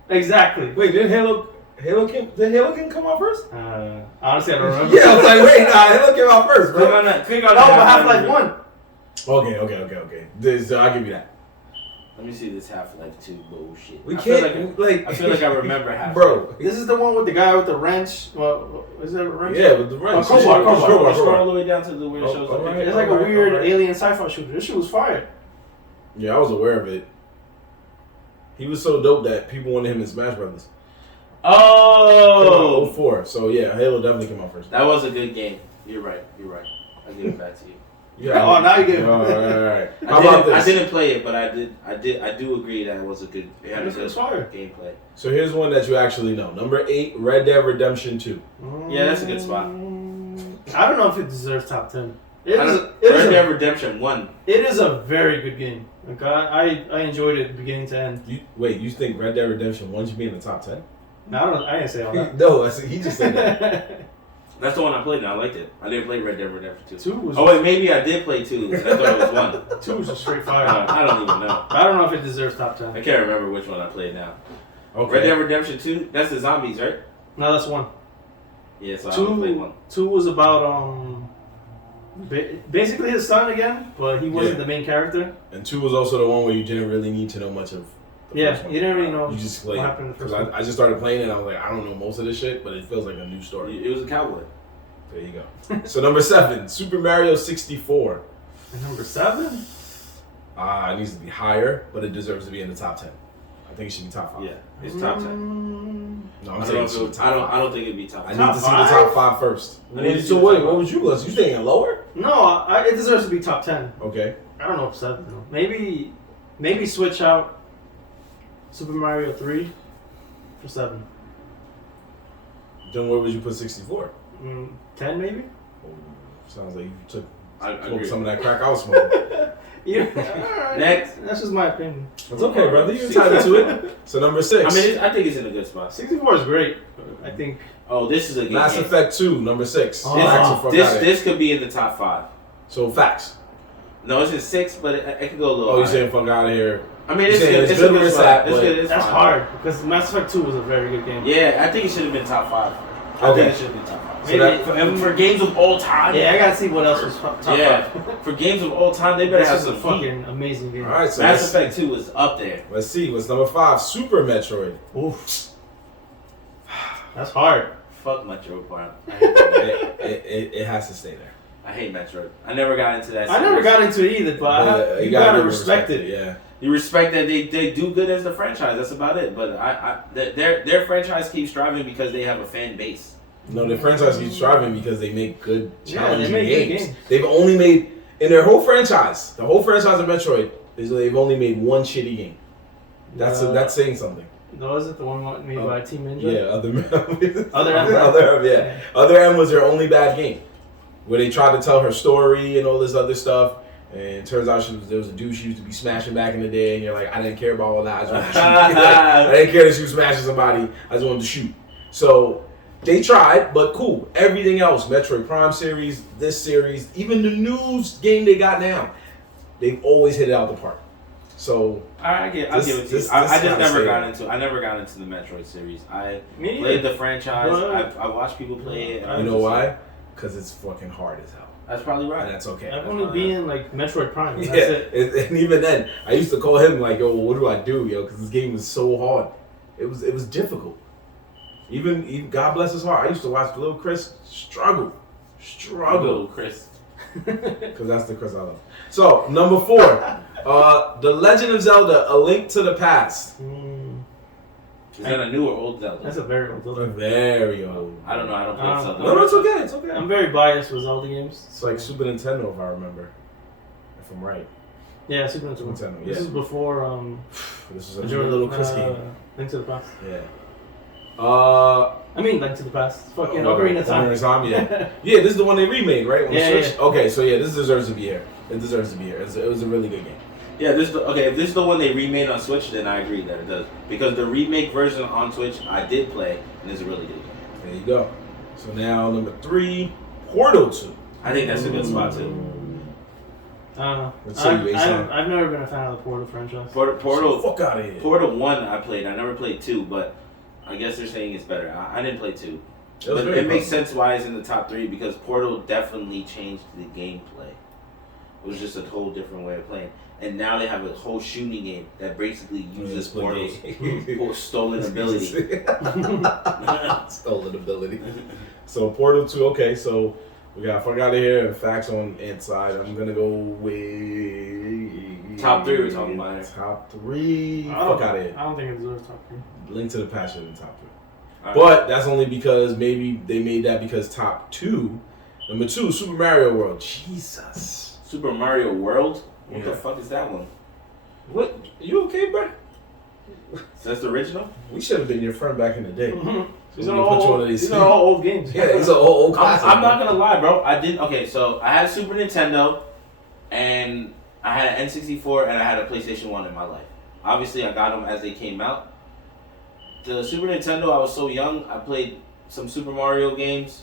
Exactly. Wait, did Halo game come out first? Honestly, I don't remember. Yeah, I was like, wait, nah, Halo came out first, Click bro. on that. Click on No, that. but Half-Life 1. Okay. I'll give you that. Let me see this Half-Life 2 bullshit. We I feel can't I feel like I remember Half-Life. Bro. This is the one with the guy with the wrench. Well, is that a wrench? Yeah, with the wrench. Scroll all the way down to the where it shows up. It's like a weird alien sci-fi shooter. This shit was fire. Yeah, I was aware of it. He was so dope that people wanted him in Smash Brothers. Oh! 04. So yeah, Halo definitely came out first. That was a good game. You're right. I'll give it back to you. Yeah. Oh, now you get it. All right. How I about this? didn't play it, but I do agree that it was a good. It had a good gameplay. So here's one that you actually know. Number 8, Red Dead Redemption 2. Yeah, that's a good spot. I don't know if it deserves top 10. Red Dead Redemption 1. It is a very good game. Like I enjoyed it beginning to end. You think Red Dead Redemption 1 should be in the top 10? No, I didn't say all that. No, he just said that. That's the one I played and I liked it. I didn't play Red Dead Redemption 2. 2 was... Oh wait, maybe I did play 2 and I thought it was 1. 2 was just straight fire. I don't even know. I don't know if it deserves top 10. I can't remember which one I played now. Okay. Red Dead Redemption 2, that's the zombies, right? No, that's 1. Yeah, so I only played 1. 2 was about basically his son again, but he wasn't the main character. And 2 was also the one where you didn't really need to know much of. You didn't really know. You just played. What happened in the first one. I just started playing it and I was like, I don't know most of this shit, but it feels like a new story. It was a cowboy. There you go. So number 7, Super Mario 64. And number 7? It needs to be higher, but it deserves to be in the top 10. I think it should be top 5. Yeah, it's top 10. No, I'm saying it should be top 5. I don't think it'd be top 5. I need to see the top 5 first. So wait, what would you list? You thinking lower? No, it deserves to be top 10. Okay. I don't know if 7 though. Maybe switch out Super Mario 3 for 7. Then where would you put 64? 10 maybe? Sounds like you took agree. some of that crack I was smoking. Next. That's just my opinion. It's okay, brother. You're entitled to it. So number 6. I think it's in a good spot. 64 is great. I think. Oh, this is a good Mass game. Effect 2, number 6. This could be in the top 5. So facts. No, it's in 6, but it could go a little. Oh, you higher. saying fuck out of here? I mean, it's good. It's a good spot. It's good. That's hard because Mass Effect 2 was a very good game. Yeah, I think it should have been top 5. I think it should have been top 5. So for games of all time. Yeah, I gotta see what else was top 5. For games of all time, they better have some fucking amazing games. All right, so Mass Effect 2 is up there. Let's see. What's number 5? Super Metroid. Oof. That's hard. Fuck Metroid Prime. It has to stay there. I hate Metroid. I never got into that. I never got into it either, but you gotta respect it. Yeah. You respect that they do good as the franchise. That's about it. But their franchise keeps striving because they have a fan base. No, the franchise keeps striving because they make good, challenging games. Good They've only made in their whole franchise, the whole franchise of Metroid, they've only made one shitty game. That's saying something. Was it the one made by Team Ninja? Yeah, Other Other M was their only bad game, where they tried to tell her story and all this other stuff. And it turns out there was a dude she used to be smashing back in the day, and you're like, I didn't care about all that. I just wanted to shoot. I didn't care that she was smashing somebody. I just wanted to shoot. So they tried, but cool. Everything else, Metroid Prime series, this series, even the new game they got now, they've always hit it out the park. So I'll give it to you. I never got into the Metroid series. I played the franchise. I watched people play it. You know why? Because it's fucking hard as hell. That's probably right. And that's okay. I've only been like Metroid Prime. Yeah, that's it. and even then, I used to call him like, "Yo, what do I do, yo?" Because this game was so hard. It was difficult. Even God bless his heart, I used to watch little Chris struggle. Little Chris. Because that's the Chris I love. So number 4, The Legend of Zelda: A Link to the Past. Is that a new or old Zelda? That's a very old Zelda. Very old. I don't know. I don't play Zelda. No, it's okay. It's okay. I'm very biased with Zelda games. It's like Super Nintendo, if I remember. If I'm right. Yeah, Super Nintendo. Yeah. This is before. This is a little Chris game. Link to the Past. Yeah. I mean, Link to the Past. Fucking Ocarina of Time. Yeah. Yeah, this is the one they remade, right? On Switch? Yeah. Okay, so yeah, this deserves to be here. It deserves to be here. It was a really good game. Yeah, if this is the one they remade on Switch, then I agree that it does. Because the remake version on Switch, I did play, and it's a really good game. There you go. So now, number 3, Portal 2. I think that's a good spot, too. I've never been a fan of the Portal franchise. Portal, fuck out of here. Portal 1 I played. I never played 2, but I guess they're saying it's better. I didn't play 2. But it makes sense why it's in the top 3, because Portal definitely changed the gameplay. It was just a whole different way of playing. And now they have a whole shooting game that basically uses Portal's stolen ability. Stolen ability. So Portal 2, okay, so we got Fuck Out of Here and Facts on Inside. I'm gonna go with top 3 we're talking about here. Top 3. Fuck Out of Here. I don't think it deserves top 3. Link to the Past in the top 3. Right. But that's only because maybe they made that because top 2. Number 2, Super Mario World. Jesus. Super Mario World? What Yeah. the fuck is that one? What? You okay, bro? That's the original? We should have been your friend back in the day. These are all old games. Yeah, these are old classics. I'm not gonna lie, bro. So I had a Super Nintendo, and I had an N64, and I had a PlayStation 1 in my life. Obviously, I got them as they came out. The Super Nintendo, I was so young, I played some Super Mario games,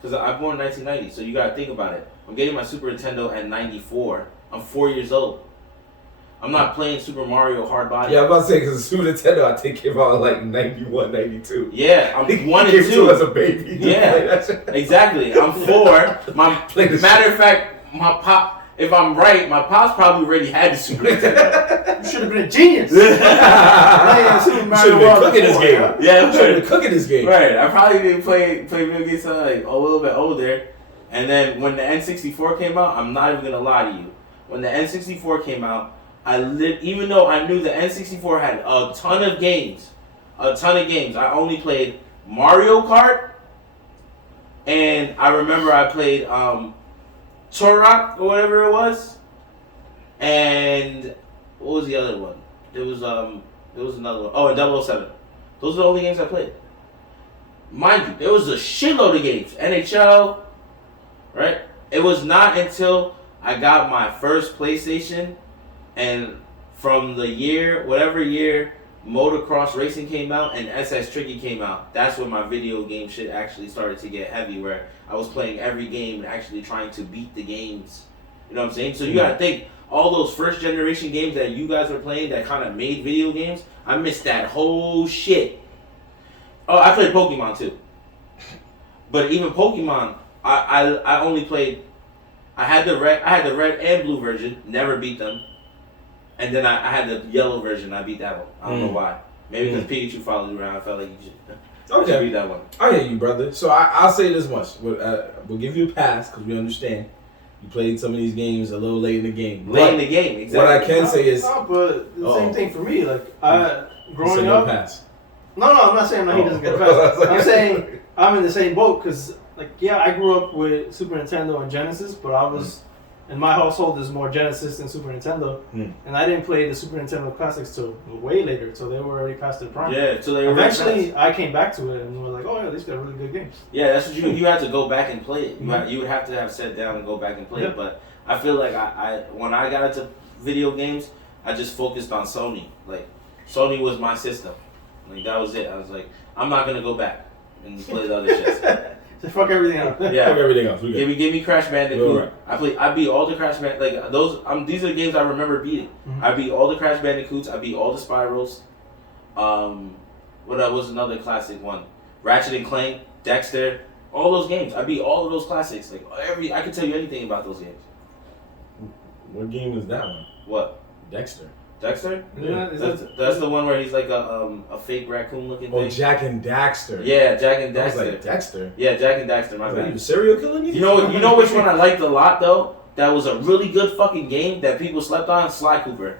because I'm born in 1990, so you gotta think about it. I'm getting my Super Nintendo at 94. I'm 4 years old. I'm not playing Super Mario Hard Body. Yeah, I'm about to say, because the Super Nintendo, I think, came out in like 91, 92. Yeah, I'm 1 and 2. To as a baby. Yeah, exactly. I'm 4. Matter of fact, my pop. If I'm right, my pop's probably already had the Super Nintendo. You should have been a genius. Should have been cooking this game. Yeah, should have been cooking this game. Right. I probably didn't play video games until like a little bit older. And then when the N64 came out, I'm not even gonna lie to you. When the N64 came out, even though I knew the N64 had a ton of games, I only played Mario Kart, and I remember I played Turok or whatever it was, and what was the other one? There was another one. Oh, and 007. Those are the only games I played. Mind you, there was a shitload of games. NHL, right? It was not until I got my first PlayStation, and from the whatever year Motocross Racing came out and SS Tricky came out, that's when my video game shit actually started to get heavy, where I was playing every game and actually trying to beat the games. You know what I'm saying? So you gotta think, all those first generation games that you guys are playing that kind of made video games, I missed that whole shit. Oh, I played Pokemon too. But even Pokemon, I only played, I had the red and blue version, never beat them. And then I had the yellow version. I beat that one. I don't know why. Maybe because Pikachu followed you around. I felt like you should beat that one. I hear you, brother. So I'll say this much. We'll give you a pass because we understand you played some of these games a little late in the game. Exactly. What I can say is... but the same thing for me. Like, growing no up... pass. No, I'm not saying he doesn't get a pass. I'm saying I'm in the same boat because, like, yeah, I grew up with Super Nintendo and Genesis, but I was... In my household, there's more Genesis than Super Nintendo, and I didn't play the Super Nintendo classics till way later, so they were already past their prime. Yeah, so they were eventually. I came back to it and was like, oh yeah, these got really good games. Yeah, that's what you had to go back and play it. You would have to have sat down and go back and play it. But I feel like I when I got into video games, I just focused on Sony. Like Sony was my system. Like that was it. I was like, I'm not gonna go back and play the other shit. Just fuck everything else. Yeah, fuck everything else. Give me Crash Bandicoot. Right. I beat all the Crash Bandicoot. Like these are the games I remember beating. I beat all the Crash Bandicoots. I beat all the Spirals. What was another classic one? Ratchet and Clank, Dexter. All those games. I beat all of those classics. Like I can tell you anything about those games. What game is that one? What? Dexter. Dexter? Yeah, that's the one where he's like a fake raccoon looking thing. Oh, Jak and Daxter. Yeah, Jak and Daxter. I was like, Dexter? Yeah, Jak and Daxter, my bad. You serial killing you? You know which one I liked a lot though? That was a really good fucking game that people slept on? Sly Cooper.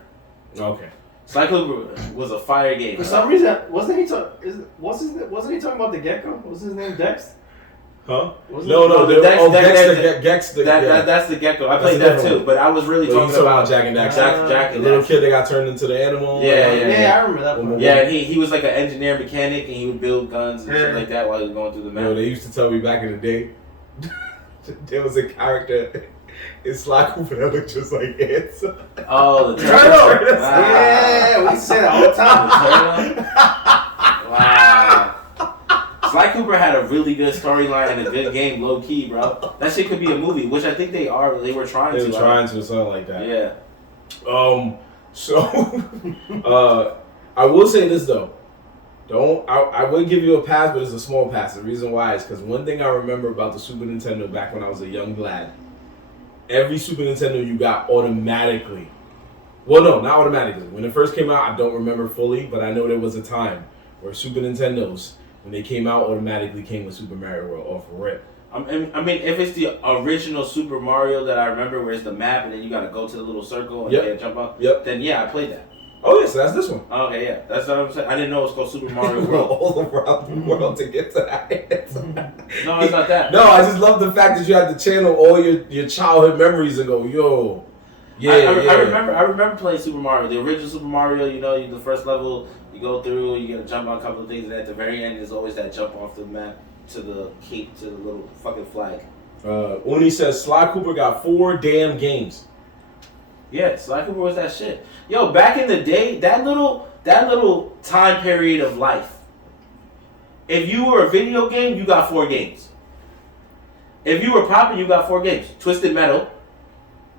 Okay. Sly Cooper was a fire game. For some reason, wasn't he talking about the gecko? Was his name Dex? Huh? Dexter. That's the gecko. I played that too, one. but I was really talking about Jak and Daxter. Jak The and little Daxter. kid that got turned into the animal. Yeah, I remember that one. Yeah, and he was like an engineer mechanic, and he would build guns and shit like that while he was going through the map. They used to tell me back in the day, there was a character in Sly Cooper that looked just like ants. Oh, the Turtle! Wow. Yeah, we used to say that all the time. Wow. Sly Cooper had a really good storyline and a good game, low key, bro. That shit could be a movie, which I think they are. They were trying to. They were trying to, something like that. Yeah. So, I will say this though. I would give you a pass, but it's a small pass. The reason why is because one thing I remember about the Super Nintendo back when I was a young lad, every Super Nintendo you got automatically. Well, no, not automatically. When it first came out, I don't remember fully, but I know there was a time where Super Nintendos, when they came out, automatically came with Super Mario World off rip. I mean, if it's the original Super Mario that I remember, where it's the map and then you gotta go to the little circle and then jump up, then yeah, I played that. Oh yeah, so that's this one. Okay, yeah, that's what I'm saying. I didn't know it was called Super Mario World. All around the world to get to that. No, it's not that. No, I just love the fact that you had to channel all your childhood memories and go, yo. Yeah, I remember playing Super Mario, the original Super Mario. You know, the first level you go through, you gotta jump on a couple of things, and at the very end, there's always that jump off the map to the cape, to the little fucking flag. Uni says Sly Cooper got 4 damn games. Yeah, Sly Cooper was that shit. Yo, back in the day, that little time period of life. If you were a video game, you got 4 games. If you were popping, you got 4 games. Twisted Metal,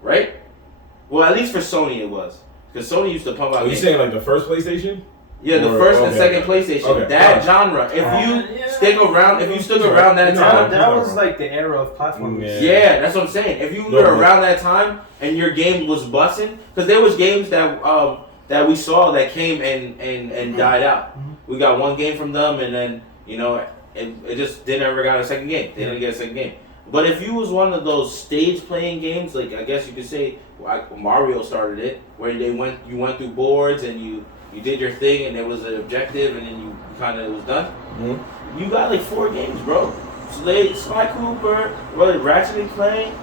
right? Well, at least for Sony it was, because Sony used to pump out. Are you saying like the first PlayStation? Yeah, the first and second PlayStation. Okay. That genre. If you stick around, that time, that was like the era of platformers. Yeah, that's what I'm saying. If you were around that time and your game was busting, because there was games that we saw that came and died out. Mm-hmm. We got one game from them, and then it just didn't ever got a second game. They didn't get a second game. But if you was one of those stage playing games, like I guess you could say, like Mario started it, where you went through boards and you did your thing and there was an objective and then you kind of was done. Mm-hmm. You got like 4 games, bro. Sly Cooper, Ratchet and Clank,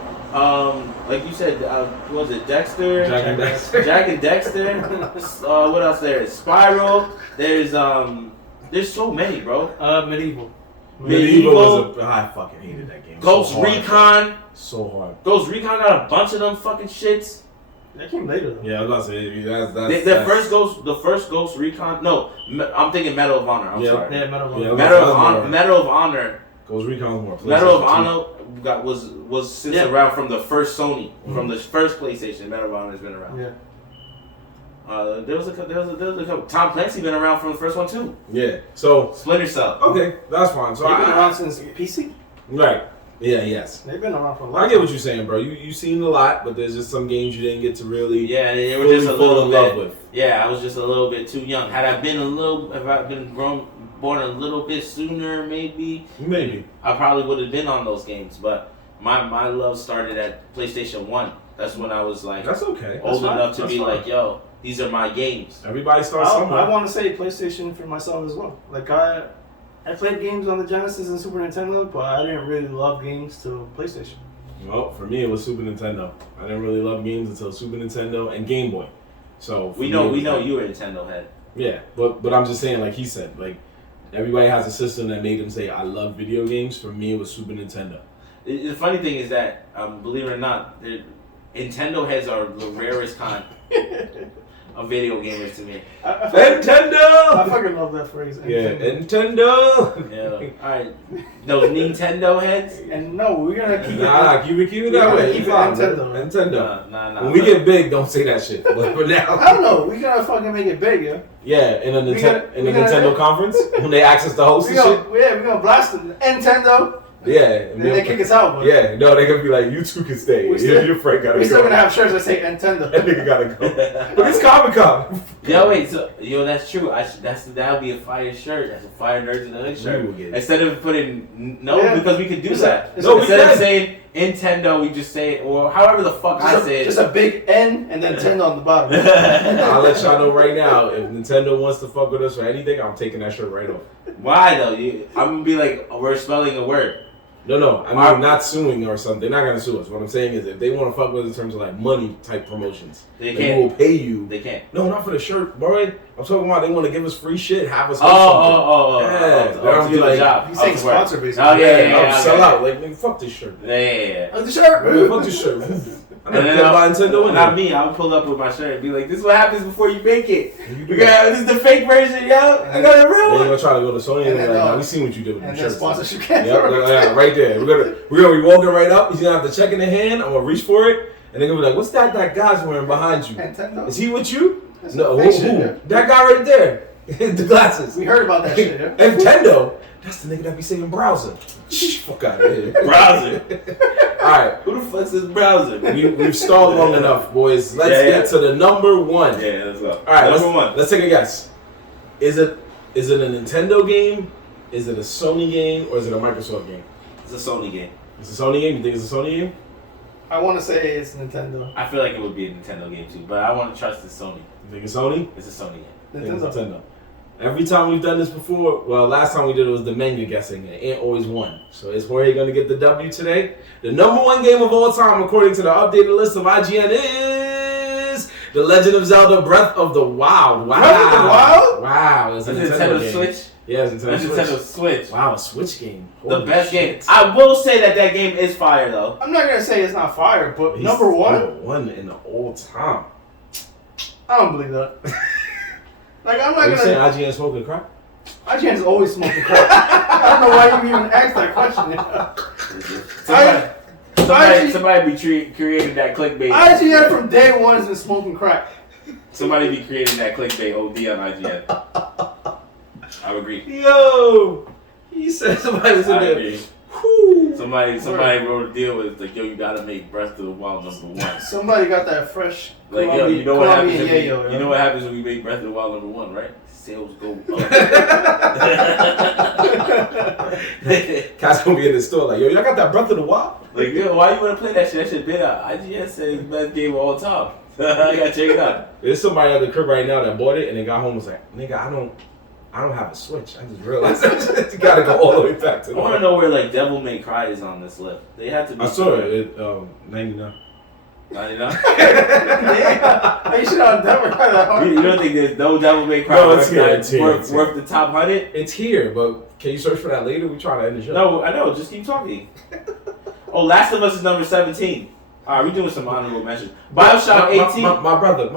like you said, what was it, Dexter? Jack and Dexter. What else there? Spyro. There's so many, bro. Medieval was I fucking hated that game. Ghost Recon. So hard. Ghost Recon got a bunch of them fucking shits. That came later though. Yeah, I was about to say the first Ghost Recon. No, I'm thinking Medal of Honor. I'm sorry. Yeah, Medal of Honor. Yeah, Medal of Honor. Ghost Recon was more. Medal of Honor was since around from the first Sony, from the first PlayStation. Medal of Honor has been around. Yeah. There was a couple. Tom Clancy been around from the first one too. Yeah. So Splinter Cell. Okay, that's fine. So they've been around since PC. Right. Yeah. Yes. They've been around for a while. I get what you're saying, bro. You've seen a lot, but there's just some games you didn't get to really. Yeah, they were just a little bit. With. Yeah, I was just a little bit too young. Had I been born a little bit sooner, maybe I probably would have been on those games. But my love started at PlayStation 1. That's when I was like, that's okay. Old enough to be like, yo. These are my games. Everybody starts somewhere. I want to say PlayStation for myself as well. Like I played games on the Genesis and Super Nintendo, but I didn't really love games till PlayStation. Well, for me it was Super Nintendo. I didn't really love games until Super Nintendo and Game Boy. So we know you were a Nintendo head. Yeah, but I'm just saying, like he said, like everybody has a system that made them say I love video games. For me, it was Super Nintendo. The funny thing is that, believe it or not, Nintendo heads are the rarest kind. Of video gamers to me. Nintendo! I fucking love that phrase. Nintendo! Yeah. Alright. Those Nintendo heads? And no, we're gonna keep keep it that way. Keep it Nintendo. Nah. When we get big, don't say that shit. But for now. I don't know. We gotta fucking make it big, yeah? Yeah, in a Nintendo conference, when they ask us to host and shit. Yeah, we're gonna blast it. Nintendo! Yeah. And then they kick us out. But yeah, no, they're gonna be like, you two can stay. Your friend gotta go. We're still gonna have shirts that say Nintendo. That nigga gotta go. But it's Comic-Con. Yo, wait, so, that's true. That would be a fire shirt. That's a fire Nerds in the Hood shirt. Instead of putting, because we could do that. No, instead of saying Nintendo, we just say, or however the fuck I say it. Just a big N and then Nintendo on the bottom. I'll let y'all know right now, if Nintendo wants to fuck with us or anything, I'm taking that shirt right off. Why though? I'm gonna be like, we're spelling a word. No. I mean, not suing or something. They're not gonna sue us. What I'm saying is, if they want to fuck with us in terms of like money type promotions, they will pay you. They can't. No, not for the shirt, boy. I'm talking about they want to give us free shit, have us. They'll do the job. He's saying sponsor basically. Oh yeah. Sell out. Like, nigga, fuck this shirt. Yeah. Fuck the shirt. Fuck this shirt. I'm gonna buy Nintendo. Not me. I'll pull up with my shirt and be like, "This is what happens before you make it. This is the fake version, yo. I got a real one." They're gonna try to go to Sony and they're like, "Nah, we seen what you did with the shirt." And sponsorship campaign. Yeah, right there. We're gonna be walking right up. He's gonna have the check in the hand. I'm gonna reach for it, and they're gonna be like, "What's that guy's wearing behind you? Nintendo. Is he with you?" That's no, who? That guy right there. The glasses. We heard about that shit, yeah? Nintendo. That's the nigga that be saying browser. Fuck out of here. Browser. Alright, who Who the fuck's this browser? We've stalled long enough, boys. Let's get to the number one. Yeah, let's go. All right, number one. Let's take a guess. Is it a Nintendo game? Is it a Sony game? Or is it a Microsoft game? It's a Sony game. It's a Sony game? You think it's a Sony game? I want to say it's Nintendo. I feel like it would be a Nintendo game too, but I want to trust it's Sony. You think it's Sony? It's a Sony game. I think it's Nintendo. Every time we've done this before, well, last time we did it was the manga guessing, and Ant always won. So is Jorge going to get the W today? The number one game of all time, according to the updated list of IGN, is The Legend of Zelda: Breath of the Wild. Wow. Breath of the Wild? Wow. It's a Nintendo game. Switch? Yeah, it's Nintendo Switch. Wow, a Switch game. The Holy best shit. game. I will say that game is fire, though. I'm not going to say it's not fire, but He's number one? Number one in the all time. I don't believe that. Like, I'm not Are you going to... saying IGN smoking crack? IGN's always smoking crack. I don't know why you even asked that question. Somebody be creating that clickbait. IGN from day one has been smoking crack. Somebody be creating that clickbait OD on IGN. I would agree. Yo! He said somebody was in I there. agree. Whew. Somebody wrote a deal with like, yo, you gotta make Breath of the Wild number one. Somebody got that fresh Like, Colombian, yo, you know what happens if yayo, you know what happens when we make Breath of the Wild number one, right? Sales go up. Cat's gonna be in the store like, yo, y'all got that Breath of the Wild? Like, yo, why you wanna play that shit? That shit been out. IGN said it's the best game of all time. I gotta check it out. There's somebody at the crib right now that bought it and then got home and was like, nigga, I don't have a Switch. I just realized that you gotta go all the way back to I wanna know where like Devil May Cry is on this list. They have to be. I saw it 99. 99? Yeah. You should have never heard that hard. You don't think there's no Devil May Cry No, it's here, it's here, worth it's here. the top 100? It's here, but can you search for that later? We trying to end the show. No, I know. Just keep talking. Oh, Last of Us is number 17. All right, we're doing some honorable mentions. BioShock 18. My brother.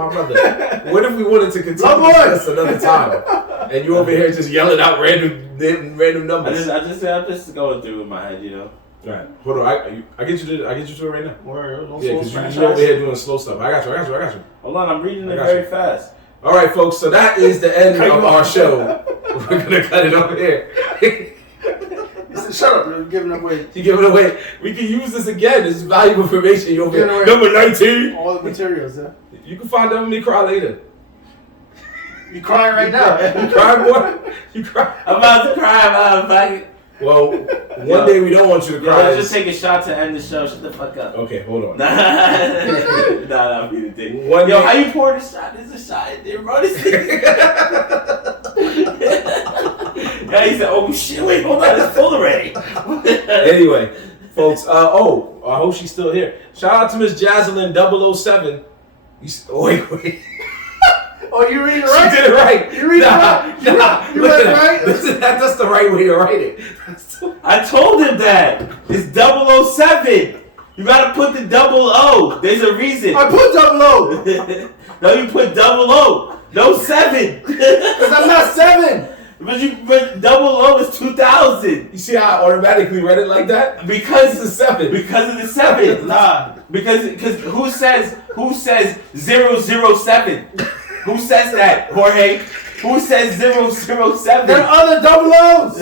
What if we wanted to continue this another time? And you over here just yelling out random numbers. I'm just going through in my head, you know. All right, hold on. I get you to it right now. Word, no Yeah, slow because franchise. you're over here doing slow stuff. I got you. Hold on, I'm reading it got very you. fast. All right, folks. So that is the end of our show. We're gonna cut it over here. He said, shut up, you're giving away You give it away. We can use this again. This is valuable information. You over here. Give it away. Number 19. all the materials, yeah? You can find Devil May Cry later. You crying right now. You cry, boy? You cry? I'm about to cry about it. Well, one day we don't want you to cry. Let's just take a shot to end the show. Shut the fuck up. Okay, hold on. Nah, I'm being a dick. One Yo, day- how you pour this shot? There's a shot in there, bro. Yeah, he said, oh shit, wait, hold on, it's full already. Anyway, folks, I hope she's still here. Shout out to Miss Jaslyn 007. Wait. Oh, you read it right? She did it right. You read it right? You look read it at right? that. That's the right way to write it. I told him that. It's 007. You gotta put the double O. There's a reason. I put double O. No, you put double O. No 7. Because I'm not 7. But double O is 2000. You see how I automatically read it like that? Because It's a 7. Because of the 7. Nah. Because who says 007? Who says that, Jorge? Who says 007? There are other double O's.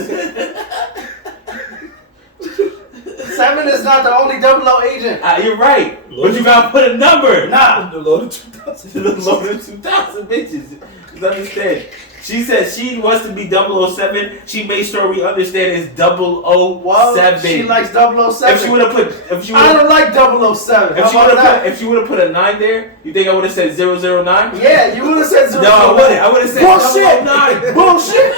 7 is not the only double O agent. You're right. But you gotta put a number. Nah. The Lord of 2000. The Lord of 2000 bitches. Just understand. She said she wants to be 007. She made sure we understand it's 007. Well, she likes 007. If she would have put, I don't like 007. If she would have put a 9 there, you think I would have said 009? Yeah, you would have said 009. No, I wouldn't. I would have said Bullshit. 009. Bullshit.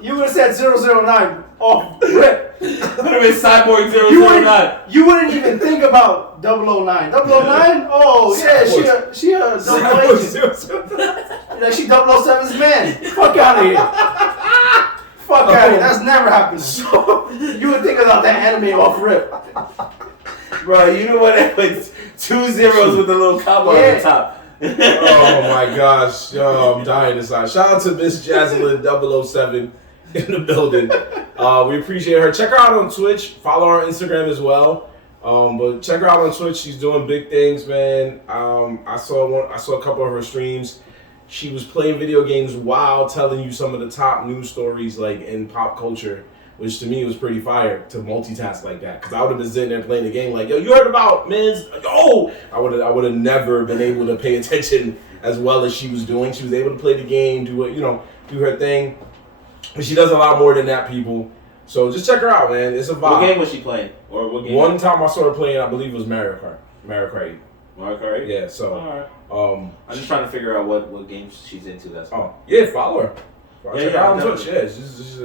You would have said 009. Oh, rip. Would have been Cyborg 009. You wouldn't even think about 009. 009? Oh, yeah, she a double agent. Like she 007's man. Fuck out of here. Fuck out of here. That's never happening. You would think about that anime off rip. Bro, you know what? It was 2 zeros with a little comma on the top. Oh my gosh. Yo, I'm dying inside. Shout out to Miss Jaslyn 007 in the building. We appreciate her. Check her out on Twitch. Follow her on Instagram as well. But check her out on Twitch. She's doing big things, man. I saw a couple of her streams. She was playing video games while telling you some of the top news stories like in pop culture. which to me was pretty fire to multitask like that. Because I would have been sitting there playing the game like, yo, you heard about men's? Yo, I would have never been able to pay attention as well as she was doing. She was able to play the game, do her thing. But she does a lot more than that, people. So just check her out, man. It's a vibe. What game was she playing? Or what game? One time I saw her playing, I believe it was Mario Kart. Mario Kart 8. Mario Kart 8? Yeah, so. All right. I'm just trying to figure out what games she's into. That's all. Yeah, follow her. Check her out on definitely. Twitch. Yeah,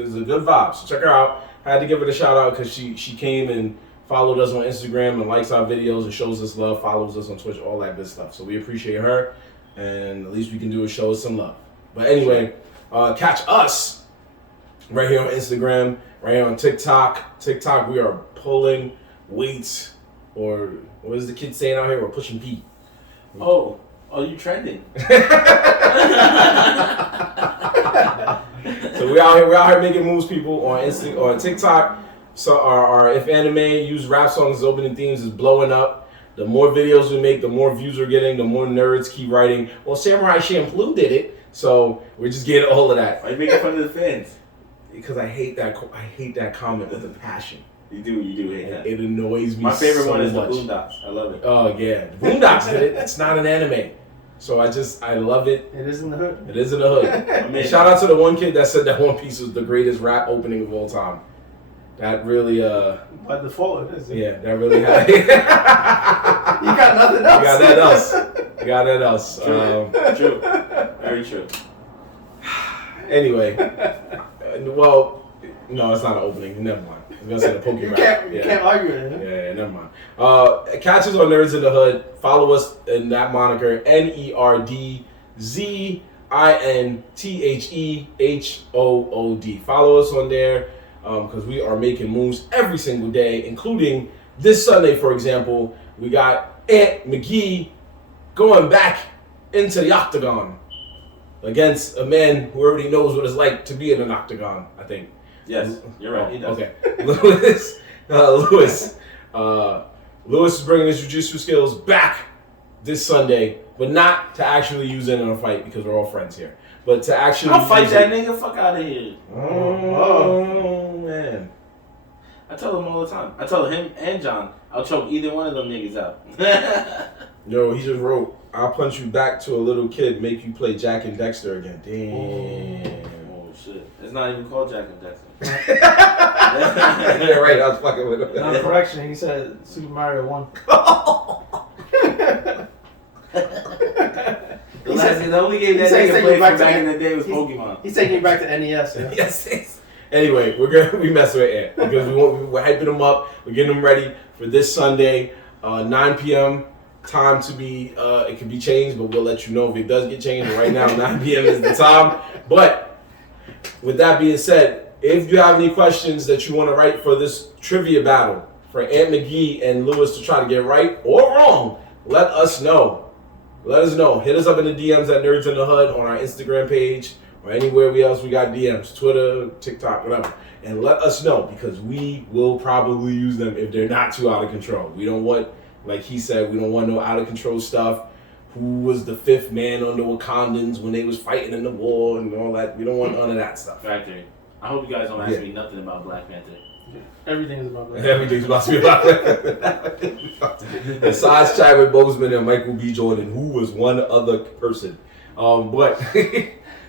it's a good vibe. So check her out. I had to give her a shout out because she came and followed us on Instagram and likes our videos and shows us love, follows us on Twitch, all that good stuff. So we appreciate her, and at least we can do is show us some love. But anyway, catch us right here on Instagram, right here on TikTok. TikTok, we are pulling weights, or what is the kid saying out here? We're pushing P. Oh, you trending? So we're out here making moves, people, on TikTok. So our If Anime use rap songs as opening themes is blowing up. The more videos we make, the more views we're getting, the more nerds keep writing. Well, Samurai Champloo did it, so we're just getting all of that. Why are you making fun of the fans? Because I hate that comment with a passion. You do hate that. It annoys me. My favorite so one is much. the Boondocks. I love it. Oh yeah, the Boondocks did it. It's not an anime, so I love it. It is in the hood. It is in the hood. And shout out to the one kid that said that One Piece was the greatest rap opening of all time. That really by default it is. Yeah, that really had. You got nothing else. You got that else. True. Very true. Anyway, well, no, it's not an opening. Never mind. I was gonna say the Pokemon. You can't argue it. Huh? Yeah, never mind. Catch us on Nerds in the Hood. Follow us in that moniker, NERDZINTHEHOOD. Follow us on there because we are making moves every single day, including this Sunday, for example. We got Aunt McGee going back into the octagon against a man who already knows what it's like to be in an octagon, I think. Yes, you're right. He does. Okay. Lewis is bringing his jiu-jitsu skills back this Sunday, but not to actually use it in a fight because we're all friends here. But to actually I'll fight that nigga. Fuck out of here. Oh, man. I tell him all the time. I tell him and John, I'll choke either one of them niggas out. Yo, he just wrote, I'll punch you back to a little kid, make you play Jack and Dexter again. Damn. Oh, shit. It's not even called Jack and Dexter. Yeah, right, I was fucking with him. No, correction, he said Super Mario 1. The only game that nigga played from back in the day was Pokemon. He's taking you back to NES. Yeah? Yes. Anyway, we messing with Ant because we're hyping him up. We're getting him ready for this Sunday, 9 p.m. Time to be. It can be changed, but we'll let you know if it does get changed. But right now, 9 p.m. is the time. But with that being said, if you have any questions that you want to write for this trivia battle for Aunt McGee and Lewis to try to get right or wrong, let us know. Let us know. Hit us up in the DMs at Nerds in the Hood on our Instagram page or anywhere else we got DMs, Twitter, TikTok, whatever. And let us know because we will probably use them if they're not too out of control. We don't want, like he said, we don't want no out of control stuff. Who was the fifth man on the Wakandans when they was fighting in the war and all that. We don't want none of that stuff. Factory. I hope you guys don't ask me nothing about Black Panther. Everything is about Black Panther. Everything's about to be about that. Besides Chadwick Boseman and Michael B. Jordan, who was one other person. But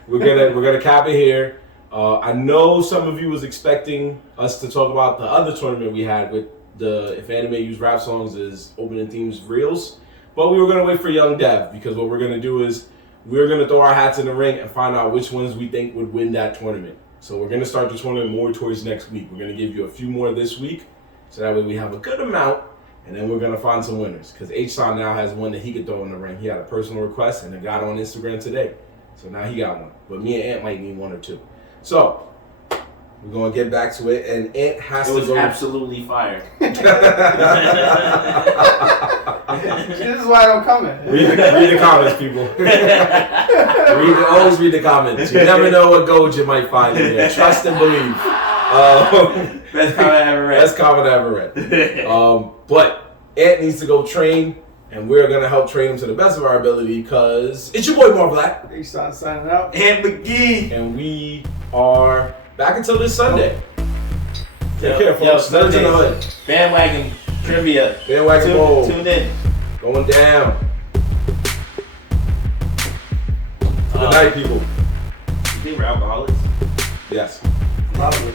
we're gonna cap it here. I know some of you was expecting us to talk about the other tournament we had with the If Anime Use Rap Songs as opening themes reels, but we were gonna wait for Young Dev because what we're gonna do is we're gonna throw our hats in the ring and find out which ones we think would win that tournament. So we're going to start the tournament more towards next week. We're going to give you a few more this week, so that way we have a good amount, and then we're going to find some winners. Because H-Son now has one that he could throw in the ring. He had a personal request, and it got on Instagram today. So now he got one. But me and Ant might need one or two. So we're going to get back to it, and Ant has to go. It was absolutely fire. This is why I don't comment. Read the comments, people. Always read the comments. You never know what gold you might find in there. Trust and believe. Best comment I ever read. Best comment I ever read. But Ant needs to go train, and we're going to help train him to the best of our ability because it's your boy More Black. H-Son signing out. Aunt McGee. And we are back until this Sunday. Take care, folks. Nerdz in the Hood. Bandwagon trivia. Bandwagon Bowl. Tune in. Going down. Good night, people. You think we're alcoholics? Yes. Probably.